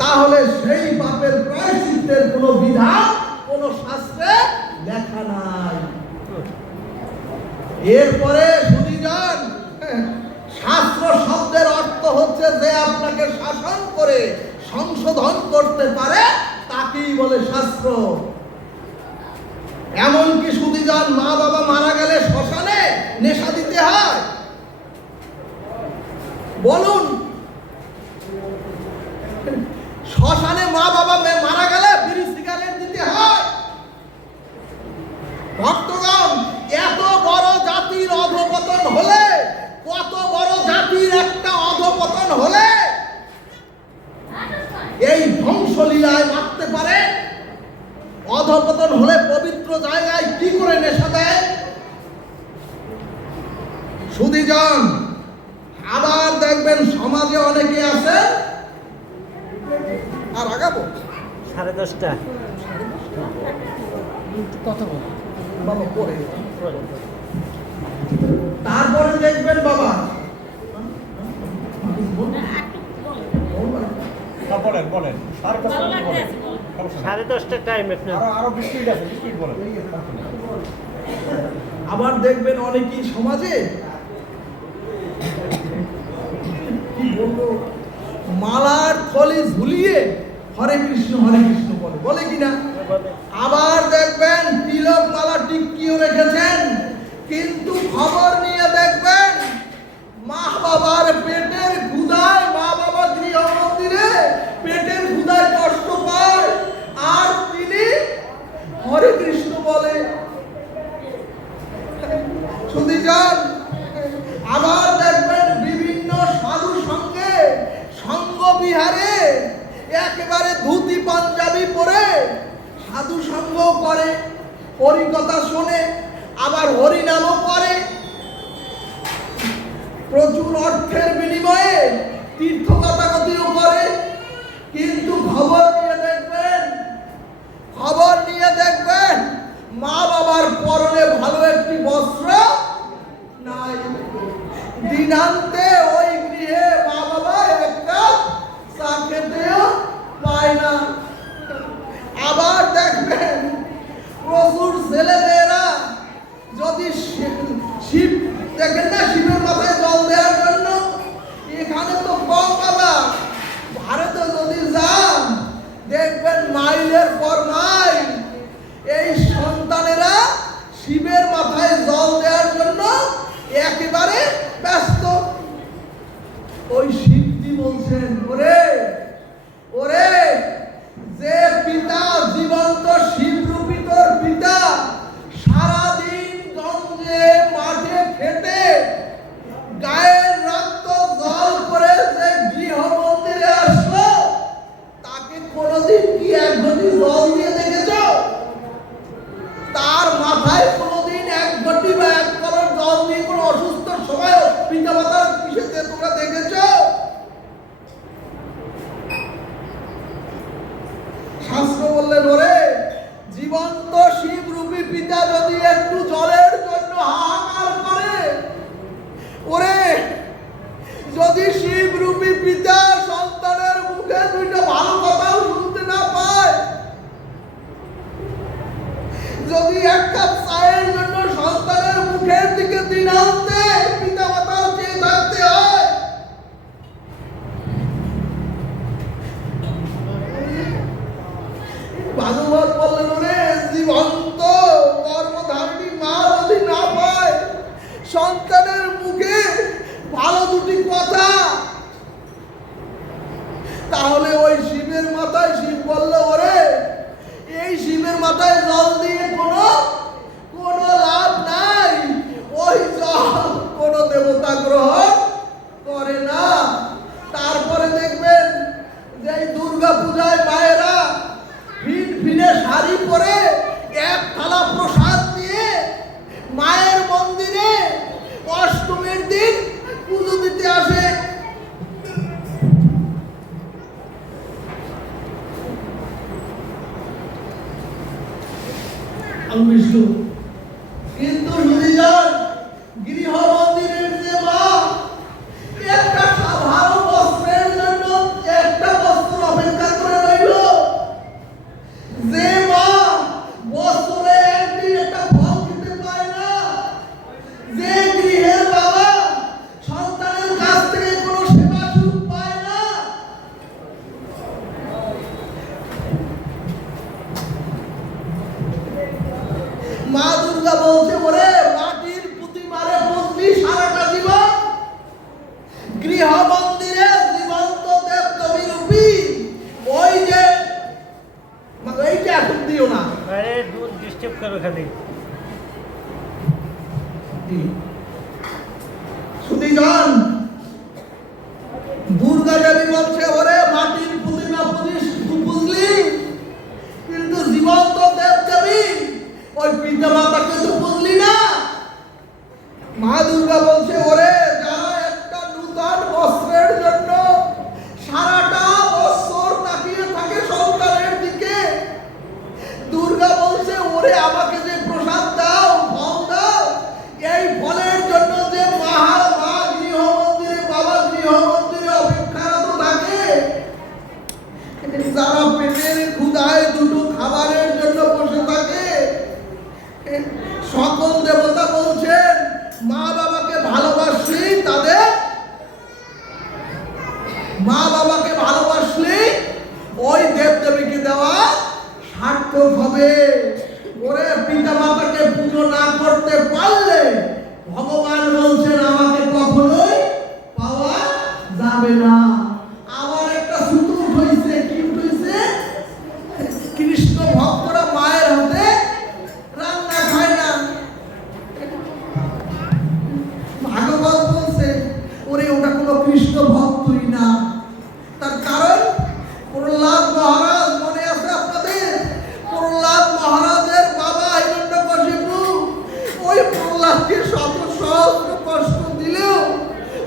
তাহলে সেই পাপের প্রায়শ্চিত্তের কোন বিধান কোন শাস্ত্রে লেখা নাই। এরপরে সুধীজন, শাস্ত্র শব্দের অর্থ হচ্ছে যে আপনাকে শাসন করে সংশোধন করতে পারে, তাকেই বলে শাস্ত্র। এমনকি সুধীজন, মা বাবা মারা গেলে শ্মশানে নেশা দিতে হয়? বলুন, শ্মশানে মা বাবা মারা গেলে বিড়ি সিগারেট দিতে হয়? ভক্তগণ, এত বড় জাতির অধপতন হলে, কত বড় জাতির একটা অধপতন হলে এই ধ্বংসলীলায় মারতে পারে? অধপতন হলে পবিত্র জায়গায় কি করে নেশা দেয়? সুধীজন, আবার দেখবেন সমাজে অনেকে আছে, আর আগাবো 10:30 কথা বাবা পরে, তারপরে দেখবেন বাবা বলেন 10:30 টাইম আরো বিস্কুট আছে, বিস্কুট বলেন। আবার দেখবেন অনেকেই সমাজে কি বলবো, মালার থলি ঝুলিয়ে হরে কৃষ্ণ বলে কিনা? আবার দেখবেন তিলক মালা টিকিয়ে রেখেছেন, কিন্তু খবর নিয়ে দেখবেন মা বাবার পেটের ক্ষুধায়, মা বাবা গৃহ মন্দিরে পেটের ক্ষুধায় কষ্ট পায়, আর তিনি হরে কৃষ্ণ বলে। সুধীজন, আবার দেখবেন বিভিন্ন সাধু সঙ্গে সঙ্গ বিহারে একেবারে ধুতি পাঞ্জাবি পরে সাধু সঙ্গ করে, হরিকথা শোনে, আবার হরিনামও করে, প্রচুর অর্থের বিনিময়ে তীর্থকথাকথিও করে। কিন্তু খবর নিয়ে দেখবেন মা বাবার পরনে ভালো একটি বস্ত্র নাই, দিনান্তে ওই গৃহে মা বাবা একটা চা খেতেও পায় না। আবার দেখবেন প্রচুর ছেলেমেয়েরা যদি বলছেন, ওরে ওরে যে পিতা জীবন্ত শিবরূপী তোর পিতা সারাদিন গঞ্জে মাঠে খেটে গায়ের রক্ত জল করে যে গৃহ মন্দিরে আসলো, তাকে কোনোদিন কি এক ঘটি জল দিয়ে দেখেছ? তার মাথায় কোনোদিন এক ঘটি বা এক কলস জল দিয়ে কোনো অসুস্থ সময় পিতা মাতার কিসেতে তোমরা দেখেছ? শাস্ত্র বললেন, ওরে জীবন্ত শিবরূপী পিতা যদি একটু জলের জন্য হাহাকার করে, ওরে যদি শিবরূপী পিতা সন্তানের মুখে দুইটা ভালো কথাও শুনতে না পায়, যদি এক কাপ চায়ের জন্য সন্তানের মুখের দিকে দিনান্তে পিতা মাতাও চেয়ে থাকতে হয়, ভাগবত বললেন, ওরে জীবন্ত কর্মধারিণী মা যদি না পায় সন্তানের মুখে ভালো দুটি কথা, তাহলে ওই শিবের মাথায়, শিব বলল, ওরে এই শিবের মাথায় জল দিয়ে কোনো লাভ নাই, ওই জল কোনো দেবতা গ্রহণ করে না। তারপরে দেখবেন যে দুর্গা পূজায় মায়েরা ফিরে শাড়ি পরে এক থালা প্রসাদ দিয়ে মায়ের মন্দিরে অষ্টমীর দিন পুজো দিতে আসে। কিন্তু গৃহ মন্দিরের যে মা একটা সাধারণ বস্ত্রের জন্য একটা বস্ত্র অপেক্ষা করে রইল, যে মা বছরে একদিন একটা ফল খেতে পায় না, যে গৃহের বাবা সন্তানের কাছ থেকে কোনো সেবা সুখ পায় না, মা দুর্গা বলছে, ওরে মাটির প্রতিমারে পুজলি সারাটা জীবন, গৃহ মন্দিরে জীবন্ত দেব দেবী রূপী ওই যে এইটা এখন দিও না, আরে দুধ ডিস্টার্ব করো খালি। সুধীজন দুর্গা দেবী বলছে, ওরে মাটির প্রতিমা পুজলি, কিন্তু জীবন্ত দেব দেবী ওই পিতা মাতাকে তো বুঝলি না। মা দুর্গা বলছে, ওরে যারা একটা নূতন বস্ত্রের জন্য সারাটা বছর তাকিয়ে থাকে সন্তানের দিকে, দুর্গা বলছে, ওরে আমাকে যে প্রসাদ দাও, ফল দাও, এই ফলের জন্য যে মা গৃহ মন্দিরে, বাবা গৃহ মন্দিরে অপেক্ষারত থাকে, যারা পেটের ক্ষুধায় দুটো খাবারের জন্য বসে থাকে, সকল দেবতা বলছেন মা বাবাকে ভালোবাসলেই ওই দেবদেবীকে দেওয়া সার্থক হবে। ওরে পিতা মাতাকে পুজো না করতে পারলে ভগবান বলছেন আমাকে কখনোই পাওয়া যাবে না। আমার একটা সূত্র হইছে, কি হইছে? কৃষ্ণ ভক্তরা মায়ের হাতে রান্না খায় না। ভাগবত বলছে ওরে ওটা কোনো কৃষ্ণ ভক্তই না। তার কারণ প্রহ্লাদ মহারাজ, মনে আছে আপনাদের? প্রহ্লাদ মহারাজের বাবা হিরণ্যকশিপু ওই প্রহ্লাদকে শত সহস্র কষ্ট দিলেও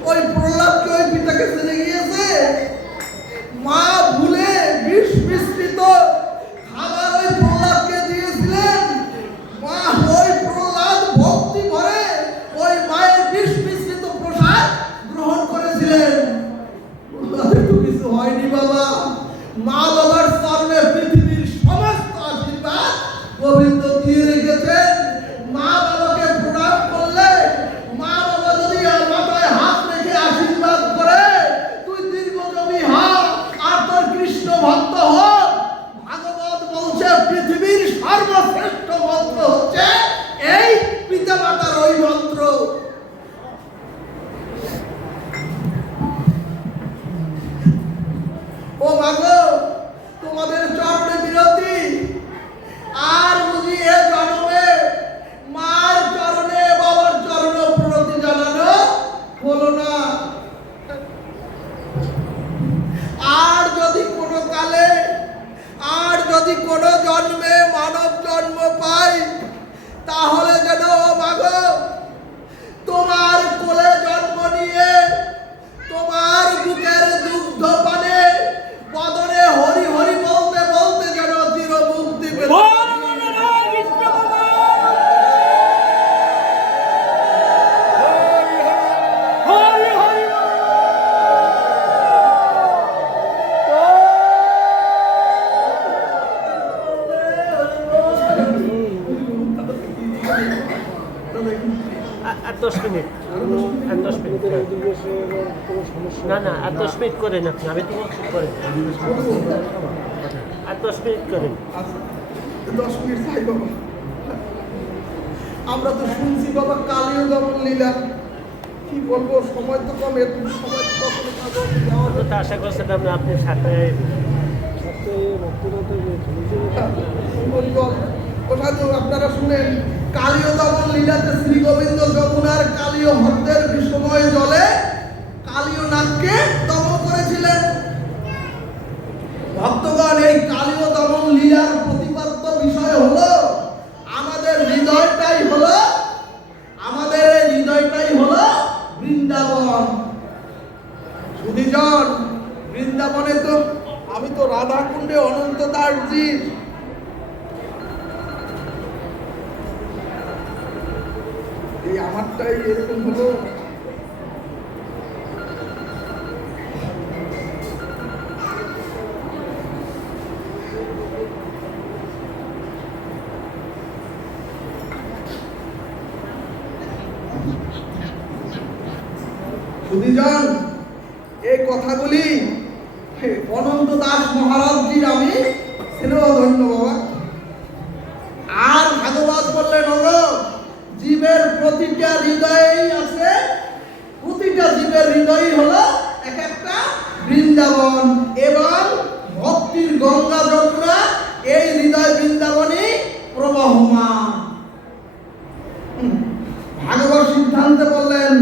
ওই প্রহ্লাদকে ওই পিতাকে ছেড়ে গিয়েছে। যদি কোনো জন্মে মানব জন্ম পাই, তাহলে যেন মাগো তোমার কোলে জন্ম নিয়ে তোমার বুকের দুগ্ধ পানে বদনে হরি হরি বলতে বলতে যেন চির মুক্তি পেতে আর 10 মিনিট, আর 10 মিনিট, না না আর 10 মিনিট করেন আপনি, আমি তো করেন, আর 10 মিনিট করেন। 10 মিনিট চাই বাবা। আমরা তো শুনছি বাবা কালীয় দমন লীলা, কি বলবো, সময় তো কম, একটু সময় তো কখনো পাবো যাওয়া আমি তো আশা করছিলাম যে আপনি সাথে ওটা আপনারা শুনেন, কালীয় দমন লীলাতে শ্রী গোবিন্দ যমুনার কালীয় হ্রদের বিষময় জলে কালীয় নাগকে দমন করেছিলেন। ভক্তগণ, এই কালীয় দমন লীলার প্রতিপাদ্য বিষয় হলো আমাদের হৃদয়টাই হলো বৃন্দাবন। সুধীজন, বৃন্দাবনে তো আমি তো রাধাকুণ্ডে অনন্ত দাসজির এই আমারটাই এরকম হলো। সুধীজন, এই কথাগুলি অনন্ত দাস মহারাজজির আমি স্নেহ ধন্য বাবা। আর ভাগবত বললেন, জীবের প্রতিটা হৃদয়েই আছে, প্রতিটা জীবের হৃদয়ই হলো এক একটা বৃন্দাবন, এবং ভক্তির গঙ্গা যমুনা এই হৃদয় বৃন্দাবনই প্রবাহমান। ভাগবত সিদ্ধান্তে বললেন,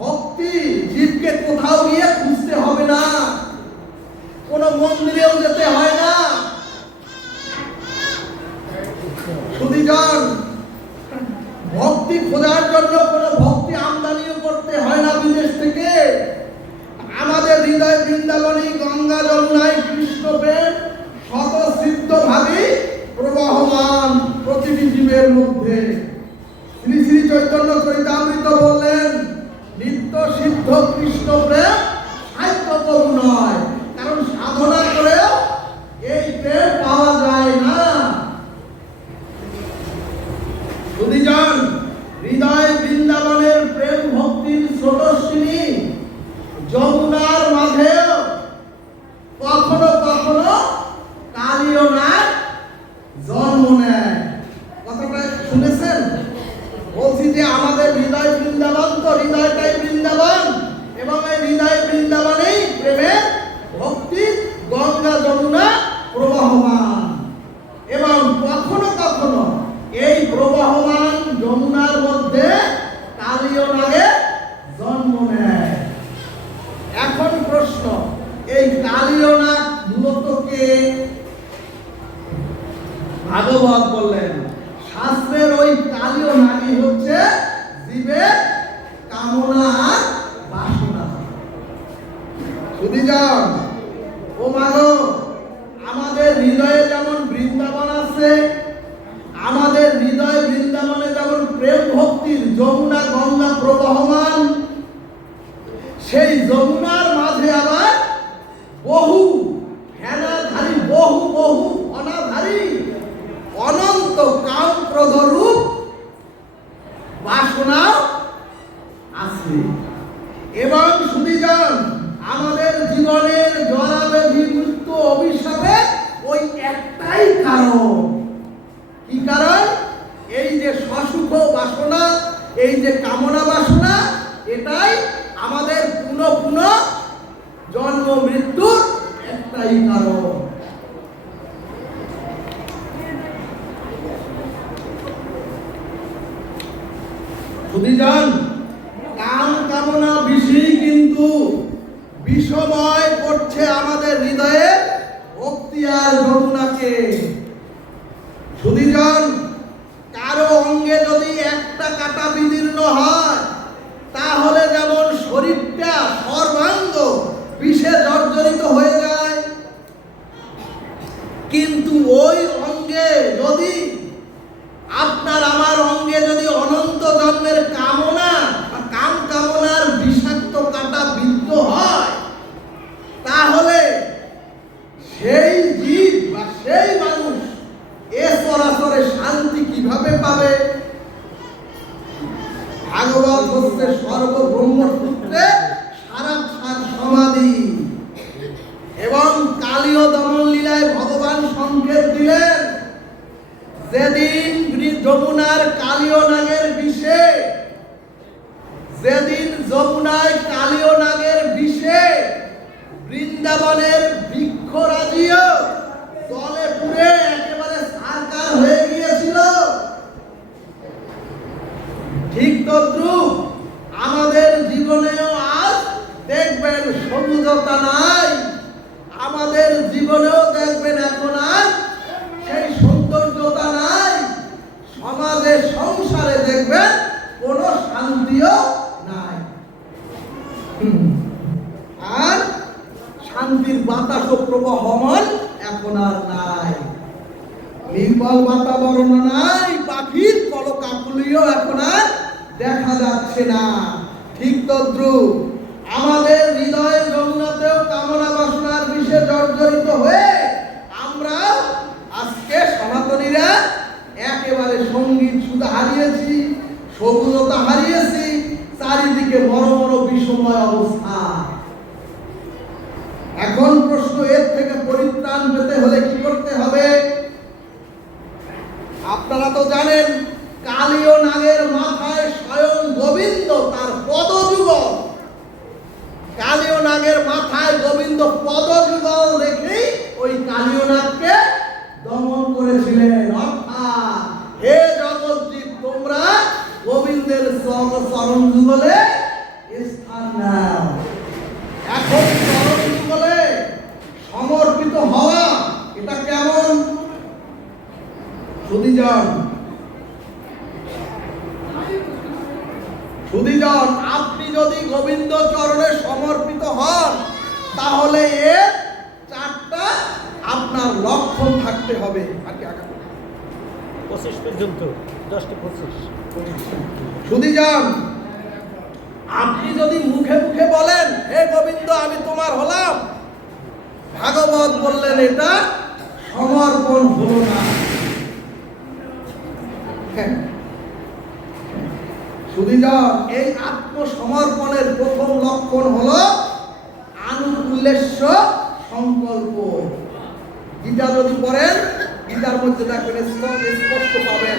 ভক্তি জীবকে কোথাও গিয়ে খুঁজতে হবে না, কোনো মন্দিরেও যেতে হয় না। সুধীজন, ভক্তি খোঁজার জন্য কোনো ভক্তি আমদানিও করতে হয় না বিদেশ থেকে। আমাদের হৃদয় বৃন্দাবনী গঙ্গা যমুনায় কৃষ্ণ প্রেম স্বতঃসিদ্ধভাবে প্রবাহমান প্রতিটি জীবের মধ্যে। শ্রী শ্রী চৈতন্য চরিতামৃত বললেন, নিত্য সিদ্ধ কৃষ্ণ প্রেম সাহিত্য কবু নয়, কারণ সাধনা করেও এই প্রেম পাওয়া যায় না। সুধীজন, হৃদয় বৃন্দাবনের প্রেম ভক্তির স্রোতস্বিনী যমুনার মাঝেও কখনো কখনো কালীয় নাগ জন্ম নেয়। কথাটা শুনেছেন? বলছি যে আমাদের হৃদয় বৃন্দাবন, তো হৃদয়টাই বৃন্দাবন, এবং এই হৃদয় বৃন্দাবনেই প্রেমের ভক্তির গঙ্গা যমুনা প্রবাহমান, এবং কখনো কখনো এই প্রবাহমান যমুনার মধ্যে কালীয় নাগের জন্ম নেয়। এখন প্রশ্ন, এই কালীয় নাগ মূলত কে? ভাগবত বললেন, শাস্ত্রের ওই কালীয় নাগই হচ্ছে জীবের কামনা আর বাসনা। সুধীজন, ও মাগো, আমাদের হৃদয়ে যেমন বৃন্দাবন আছে, আমাদের হৃদয় বৃন্দাবনে যেমন প্রেম ভক্তির যমুনা গঙ্গা প্রবাহমান, সেই যমুনার মাঝে আবার বহু হেনাধারী, বহু বহু অনাধারী অনন্ত কাম প্রধরূপ বাসনা আছে। এবং সুধীজন, আমাদের জীবনের জরাব্যাধি মুক্ত অভিশাপের ওই একটাই কারণ। কি কারণ? এই যে সসুখ বাসনা, এই যে কামনা বাসনা, এটাই আমাদের পুনঃ পুনঃ জন্ম মৃত্যুর একটাই কারণ। সুধীজন, কাম কামনা বিষয় কিন্তু বিষময় করছে আমাদের হৃদয়ে ভক্তি আর যমুনাকে। সেই জীব বা সেই মানুষ এ চরাচরে শান্তি কিভাবে পাবে? ভাগবত হচ্ছে সর্বব্রহ্মসূত্রে সারাক্ষাৎ সমাধি। এবং কালীয় দমন লীলায় ভগবান সংকেত দিলেন, যেদিন যমুনার কালীয় নাগের বিষে, যেদিন যমুনায় কালীয় নাগের বিষে বৃন্দাবনের বৃক্ষরাজিও জলে পুড়ে একেবারে ছারখার হয়ে গিয়েছিল, ঠিক তদ্রূপ আমাদের জীবনেও আজ দেখবেন সবুজতা নাই, আমাদের জীবনেও দেখবেন এখন আর সেই সৌন্দর্যতা নাই, সমাজে সংসারে দেখবেন কোনো শান্তিও নাই। আর শান্তির বাতাস প্রবাহমান এখন আর নাই, নির্মল বাতাবরণ নাই, পাখির কলকাকলিও এখন আর দেখা যাচ্ছে না। ঠিক তদ্রূপ আমাদের হৃদয়ে যমুনাতেও কামনা বাসনার বিষে জর্জরিত হয়ে আমরা আজকে সনাতনীরা একেবারে সঙ্গীত সুধা হারিয়েছি, সবুজতা হারিয়েছি, চারিদিকে বড় বড় বিষময় অবস্থা। এখন প্রশ্ন, এর থেকে পরিত্রাণ পেতে হলে কি করতে হবে? আপনারা তো জানেন, কালীয় নাগের মাথায় স্বয়ং গোবিন্দ তার পদযুগল, কালীয় নাগের মাথায় গোবিন্দ পদযুগল রেখেই ওই কালীয় নাগকে দমন করেছিলেন। অর্থাৎ হে জগৎজীব, তোমরা গোবিন্দের চরণ যুগলে স্থান নাও। এখন চরণ যুগলে সমর্পিত হওয়া এটা কেমন? সুধীজন, আপনি যদি গোবিন্দ চরণে সমর্পিত হন, তাহলে এর চারটা আপনার লক্ষণ থাকতে হবে। আর কি 25 পর্যন্ত, 10-25। সুধীজন, আপনি যদি মুখে মুখে বলেন হে গোবিন্দ আমি তোমার হলাম, ভাগবত বললেন এটা সমর্পণ হলো না। সুধীজন, এই আত্মসমর্পণের প্রথম লক্ষণ হলো আনুকূল্যস্য সংকল্প। গীতা যদি পড়েন, গীতার মধ্যে দেখবেন স্পষ্ট পাবেন,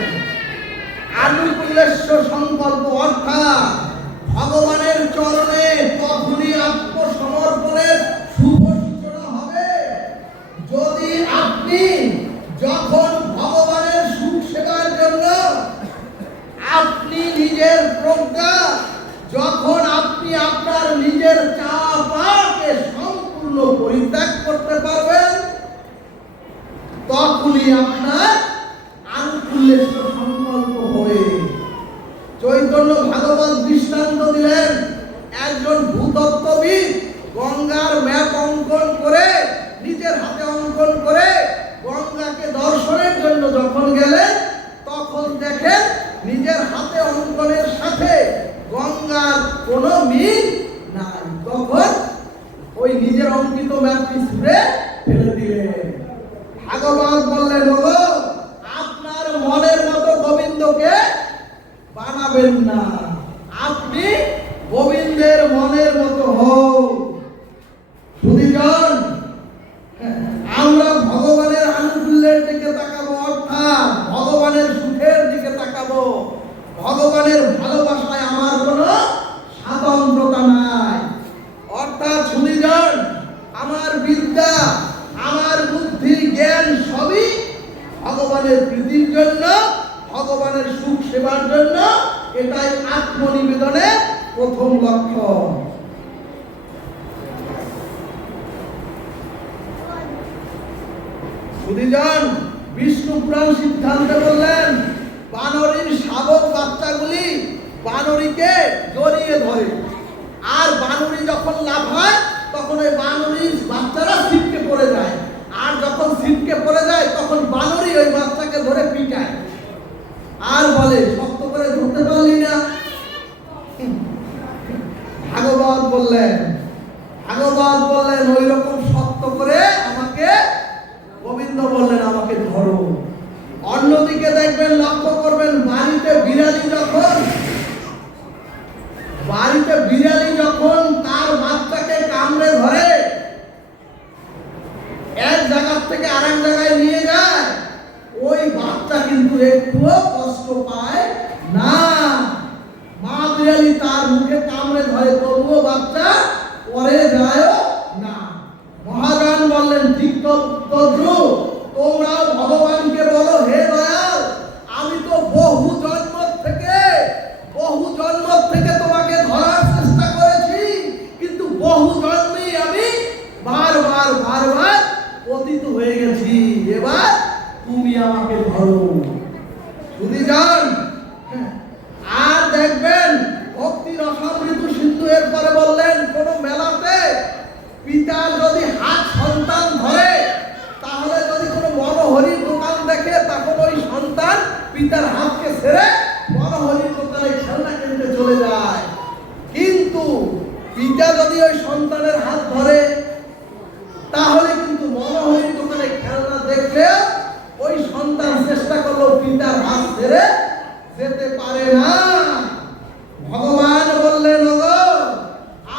আনুকূল্যস্য সংকল্প অর্থাৎ ভগবানের চরণে তখনই আত্মসমর্পণের শুভ সূচনা হবে যদি আপনি যখন ভগবানের সুখ সেবার জন্য আপনি নিজের প্রজ্ঞা, যখন আপনি আপনার নিজের চাওয়া পাওয়াকে সম্পূর্ণ পরিত্যাগ করতে পারবেন, তখনই আপনার আনুকূল্যস্য সংকল্প হবে। চৈতন্য ভাগবত দৃষ্টান্ত দিলেন, একজন ভূতত্ত্ববিদ গঙ্গার ম্যাপ অঙ্কন করে, নিজের হাতে অঙ্কন করে গঙ্গাকে দর্শনের জন্য যখন গেলেন, তখন দেখেন নিজের হাতে অঙ্কনের সাথে গঙ্গার কোনো মিল নাই। তখন ওই নিজের অঙ্কিত ম্যাপটি ছুঁড়ে ফেলে দিলেন। ভাগবত বললেন, ওগো আপনার মনের মতো গোবিন্দকে বানাবেন না, আপনি গোবিন্দের মনের মতো হও। সুধীজন, আমরা ভগবানের আনুকূল্যের দিকে তাকাবো, অর্থাৎ ভগবানের সুখের দিকে তাকাবো। ভগবানের ভালোবাসায় আমার কোনো স্বাতন্ত্রতা নাই। অর্থাৎ সুধীজন, আমার বিদ্যা, আমার বুদ্ধি, জ্ঞান সবই ভগবানের প্রীতির জন্য, ভগবানের সুখ সেবার জন্য। এটাই আত্মনিবেদনের প্রথম লক্ষণ। সুধীজন, বিষ্ণু পুরাণ সিদ্ধান্তে বললেন, বানরীর শাবক বাচ্চাগুলি বানরীকে জড়িয়ে ধরে, আর বানরী যখন লাফায় তখন ওই বানরীর বাচ্চারা ছিটকে পড়ে যায়, আর যখন ছিটকে পড়ে যায় তখন বানরী ওই বাচ্চাকে ধরে পিটায় আর বলে শক্ত করে ধরতে পারলি না। ভাগবত বললেন ওই রকম শক্ত করে আমাকে এক জায়গা থেকে আরেক জায়গায় নিয়ে যায়, ওই বাচ্চা কিন্তু একটুও কষ্ট পায় না। মা বিড়ালি তার মুখে কামড়ে ধরে, তবুও বাচ্চা পরে যায় না। মহাজন বললেন, ঠিক তদ্রূপ তোমরাও ভগবানকে বলো, হে দয়াল, আমি তো বহু জন্ম থেকে তোমাকে ধরার চেষ্টা করেছি, কিন্তু বহু জন্মেই আমি বারবার পতিত হয়ে গেছি, এবার তুমি আমাকে ধরো। শুধু যান। আর দেখবেন ভক্তি রসামৃত সিন্ধু এর পরে বললেন, কোন মেলাতে পিতার যদি হাত সন্তান ধরে, তাহলে যদি কোনো মনোহরির দোকান দেখে, তখন ওই সন্তান পিতার হাতকে ছেড়ে মনোহরির দোকানে খেলনা কিনতে চলে যায়। কিন্তু পিতা যদি ওই সন্তানের হাত ধরে, তাহলে কিন্তু মনোহরির দোকানে খেলনা দেখলে ওই সন্তান চেষ্টা করলেও পিতার হাত ছেড়ে যেতে পারে না। ভগবান বললেন, ওগো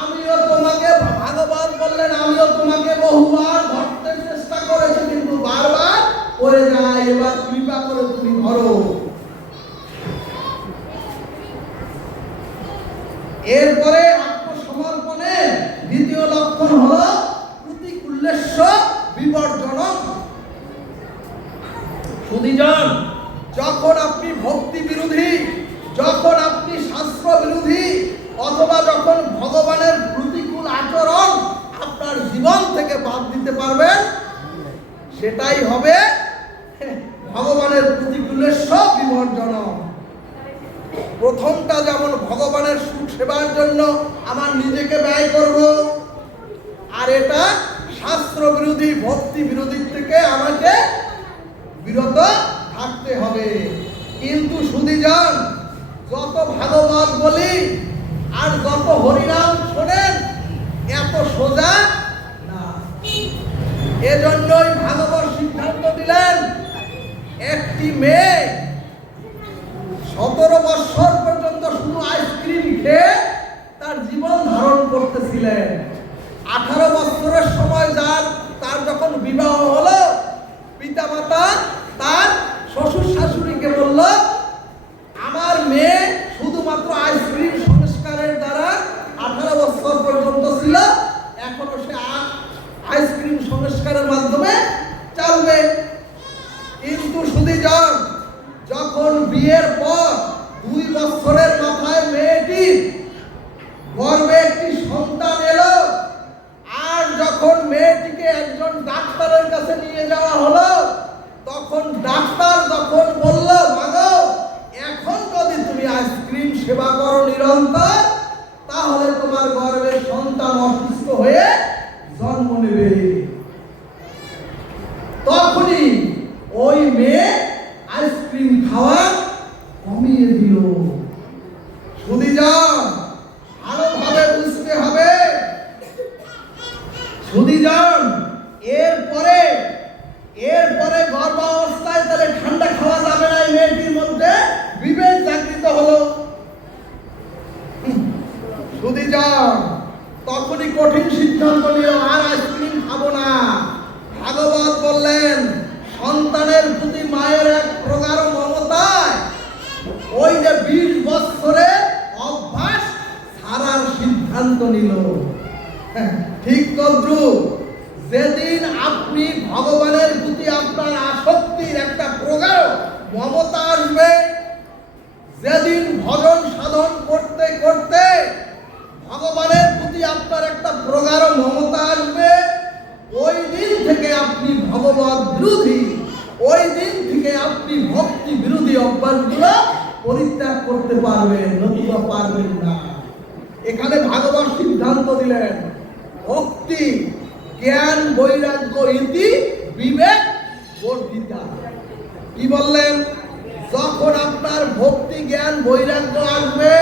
আমিও তোমাকে, ভাগবত বললেন, আমিও তোমাকে বহুবার ধরতে চেষ্টা করেছি, কিন্তু বারবার পড়ে যায়, এবার কৃপা করে তুমি ধরো। এরপরে আত্মসমর্পণে দ্বিতীয় লক্ষণ হলো প্রতিকূল্যস্য বিবর্জনম। সুধীজন, যখন আপনি ভক্তি বিরোধী, যখন আপনি শাস্ত্র বিরোধী, অথবা যখন ভগবানের প্রতিকূল আচরণ আপনার জীবন থেকে বাদ দিতে পারবেন, সেটাই হবে ভগবানের প্রতিকূলের বিবর্জনম। প্রথমটা যেমন ভগবানের সুখ সেবার জন্য আমার নিজেকে ব্যয় করব, আর এটা শাস্ত্র বিরোধী, ভক্তি বিরোধী থেকে আমাকে বিরত থাকতে হবে। কিন্তু সুধীজন, যত ভাগবত বলি আর যত হরিনাম শোনেন, এত সোজা না। এজন্যই ভাগবত সিদ্ধান্ত দিলেন, একটি মেয়ে 17 বছর পর্যন্ত শুধু আইসক্রিম খেয়ে তার জীবন ধারণ করতেছিলেন। 18 বছরের সময় তার যখন বিবাহ হলো, পিতামাতা তার শ্বশুর শাশুড়িকে বলল, আমার মেয়ে শুধুমাত্র আইসক্রিম সংস্কারের দ্বারা 18 বছর পর্যন্ত ছিল, এখনো সে আইসক্রিম সংস্কারের মাধ্যমে চলবে। কিন্তু সুধীজন, যখন বিয়ের পর 2 বছরের মাথায় মেয়েটির গর্ভে একটি সন্তান এলো, আর যখন মেয়েটিকে একজন ডাক্তারের কাছে নিয়ে যাওয়া হলো, তখন ডাক্তার যখন বলল, মাগো এখন যদি তুমি আইসক্রিম সেবা করো নিরন্তর, তাহলে তোমার গর্ভের সন্তান অসুস্থ হয়ে জন্ম নেবে। তখনই ওই মেয়ে আইসক্রিম খাওয়া কমিয়ে দিল। সুধীজন, ভালোভাবে বুঝতে হবে। সুধীজন, এরপরে গর্ভাবস্থায় তাহলে ঠান্ডা খাওয়া যাবে না। এই মেয়েটির মধ্যে বিবেক জাগৃত হলো। সুধীজন তখনই কঠিন সিদ্ধান্ত নিল, আর আইসক্রিম খাবো না। ভাগবত বললেন, সন্তানের প্রতি মায়ের এক প্রগাঢ় মমতায় ওই যে 20 বছরের অভ্যাস ছাড়ার সিদ্ধান্ত নিল। ঠিক তদ্রূপ যেদিন আপনি ভগবানের প্রতি আপনার আসক্তির একটা প্রগাঢ় মমতা আসবে, যেদিন ভজন সাধন করতে করতে ভগবানের প্রতি আপনার একটা প্রগাঢ় মমতা আসবে, ওই দিন থেকে আপনি ভগবত বিরোধী, ওই দিন থেকে আপনি ভক্তি বিরোধী অভ্যাসগুলো পরিত্যাগ করতে পারবেন, নতুবা পারবেন না। এখানে ভাগবত সিদ্ধান্ত দিলেন, ভক্তি জ্ঞান বৈরাগ্য ইতি বিবেক বর্ধিতা। কি বললেন? যখন আপনার ভক্তি জ্ঞান বৈরাগ্য আসবে,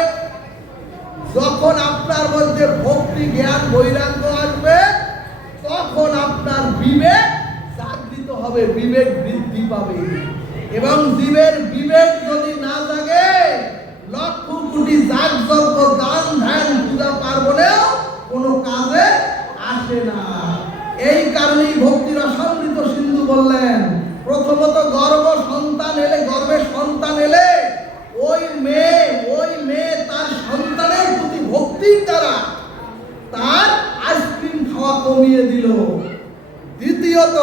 যখন আপনার মধ্যে ভক্তি জ্ঞান বৈরাগ্য আসবে, তখন আপনার বিবেক জাগৃত হবে, বিবেক বৃদ্ধি পাবে। এবং জীবের বিবেক যদি না জাগে, লক্ষ কোটি যাগযজ্ঞ দান ধ্যান পূজা পার্বণেও কোনো কাজে আসে না। এই কারণে জ্ঞানী ভক্তি রসামৃত সিন্ধু বললেন, প্রথমত গর্ভে সন্তান এলে ওই মেয়ে তার সন্তানের প্রতি ভক্তির দ্বারা তার আইসক্রিম খাওয়া কমিয়ে দিল। দ্বিতীয়ত,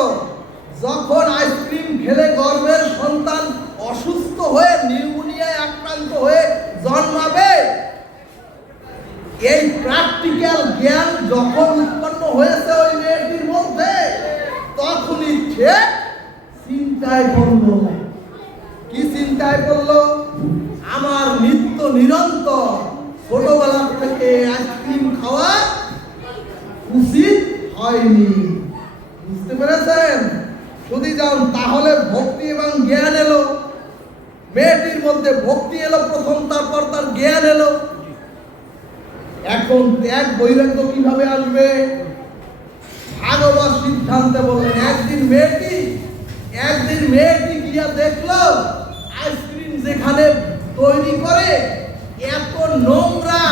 যখন আইসক্রিম খেলে গর্ভের সন্তান অসুস্থ হয়ে নিউমোনিয়ায় আক্রান্ত হয়ে জন্মাবে, এই প্র্যাকটিক্যাল জ্ঞান যখন উৎপন্ন হয়েছে ওই মেয়েটির মধ্যে, তখনই সে চিন্তায় পড়ল। কি চিন্তায় পড়ল? আমার নিত্য নিরন্তর ছোটবেলা থেকে আইসক্রিম খাওয়া উচিত হয়নি। বুঝতে পেরেছেন? শুধু যান, তাহলে ভক্তি এবং জ্ঞান এলো, মেয়েটির মধ্যে ভক্তি এলো প্রথম, তারপর তার জ্ঞান এলো। এখন ত্যাগ বৈরাগ্য কিভাবে আসবে? ভাগবত সিদ্ধান্তে বললেন, একদিন মেয়েটি গিয়া দেখলো আইসক্রিম যেখানে তৈরি করে এত নোংরা,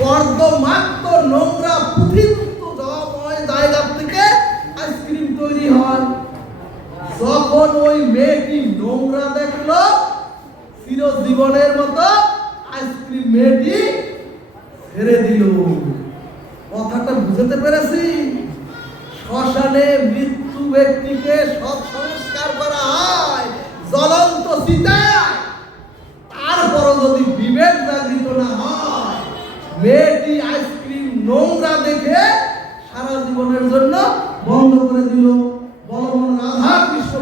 কর্দমাক্ত নোংরা পুঁথিযুক্ত জলময় জায়গা থেকে আইসক্রিম তৈরি হয়। যখন ওই মেয়েটি নোংরা দেখলো, চিরজীবনের মতো আইসক্রিম মেয়েটি ছেড়ে দিল। কথাটা বুঝতে পেরেছি? শ্মশানে মৃত্যু ব্যক্তিকে সৎ সংস্কার করা হয় জ্বলন্ত চিতায়, তারপরও যদি বিবেক জাগৃত না হয়, মেয়েটি আইসক্রিম নোংরা দেখে সারা জীবনের জন্য বন্ধ করে দিল। বলবান রাধা কৃষ্ণ।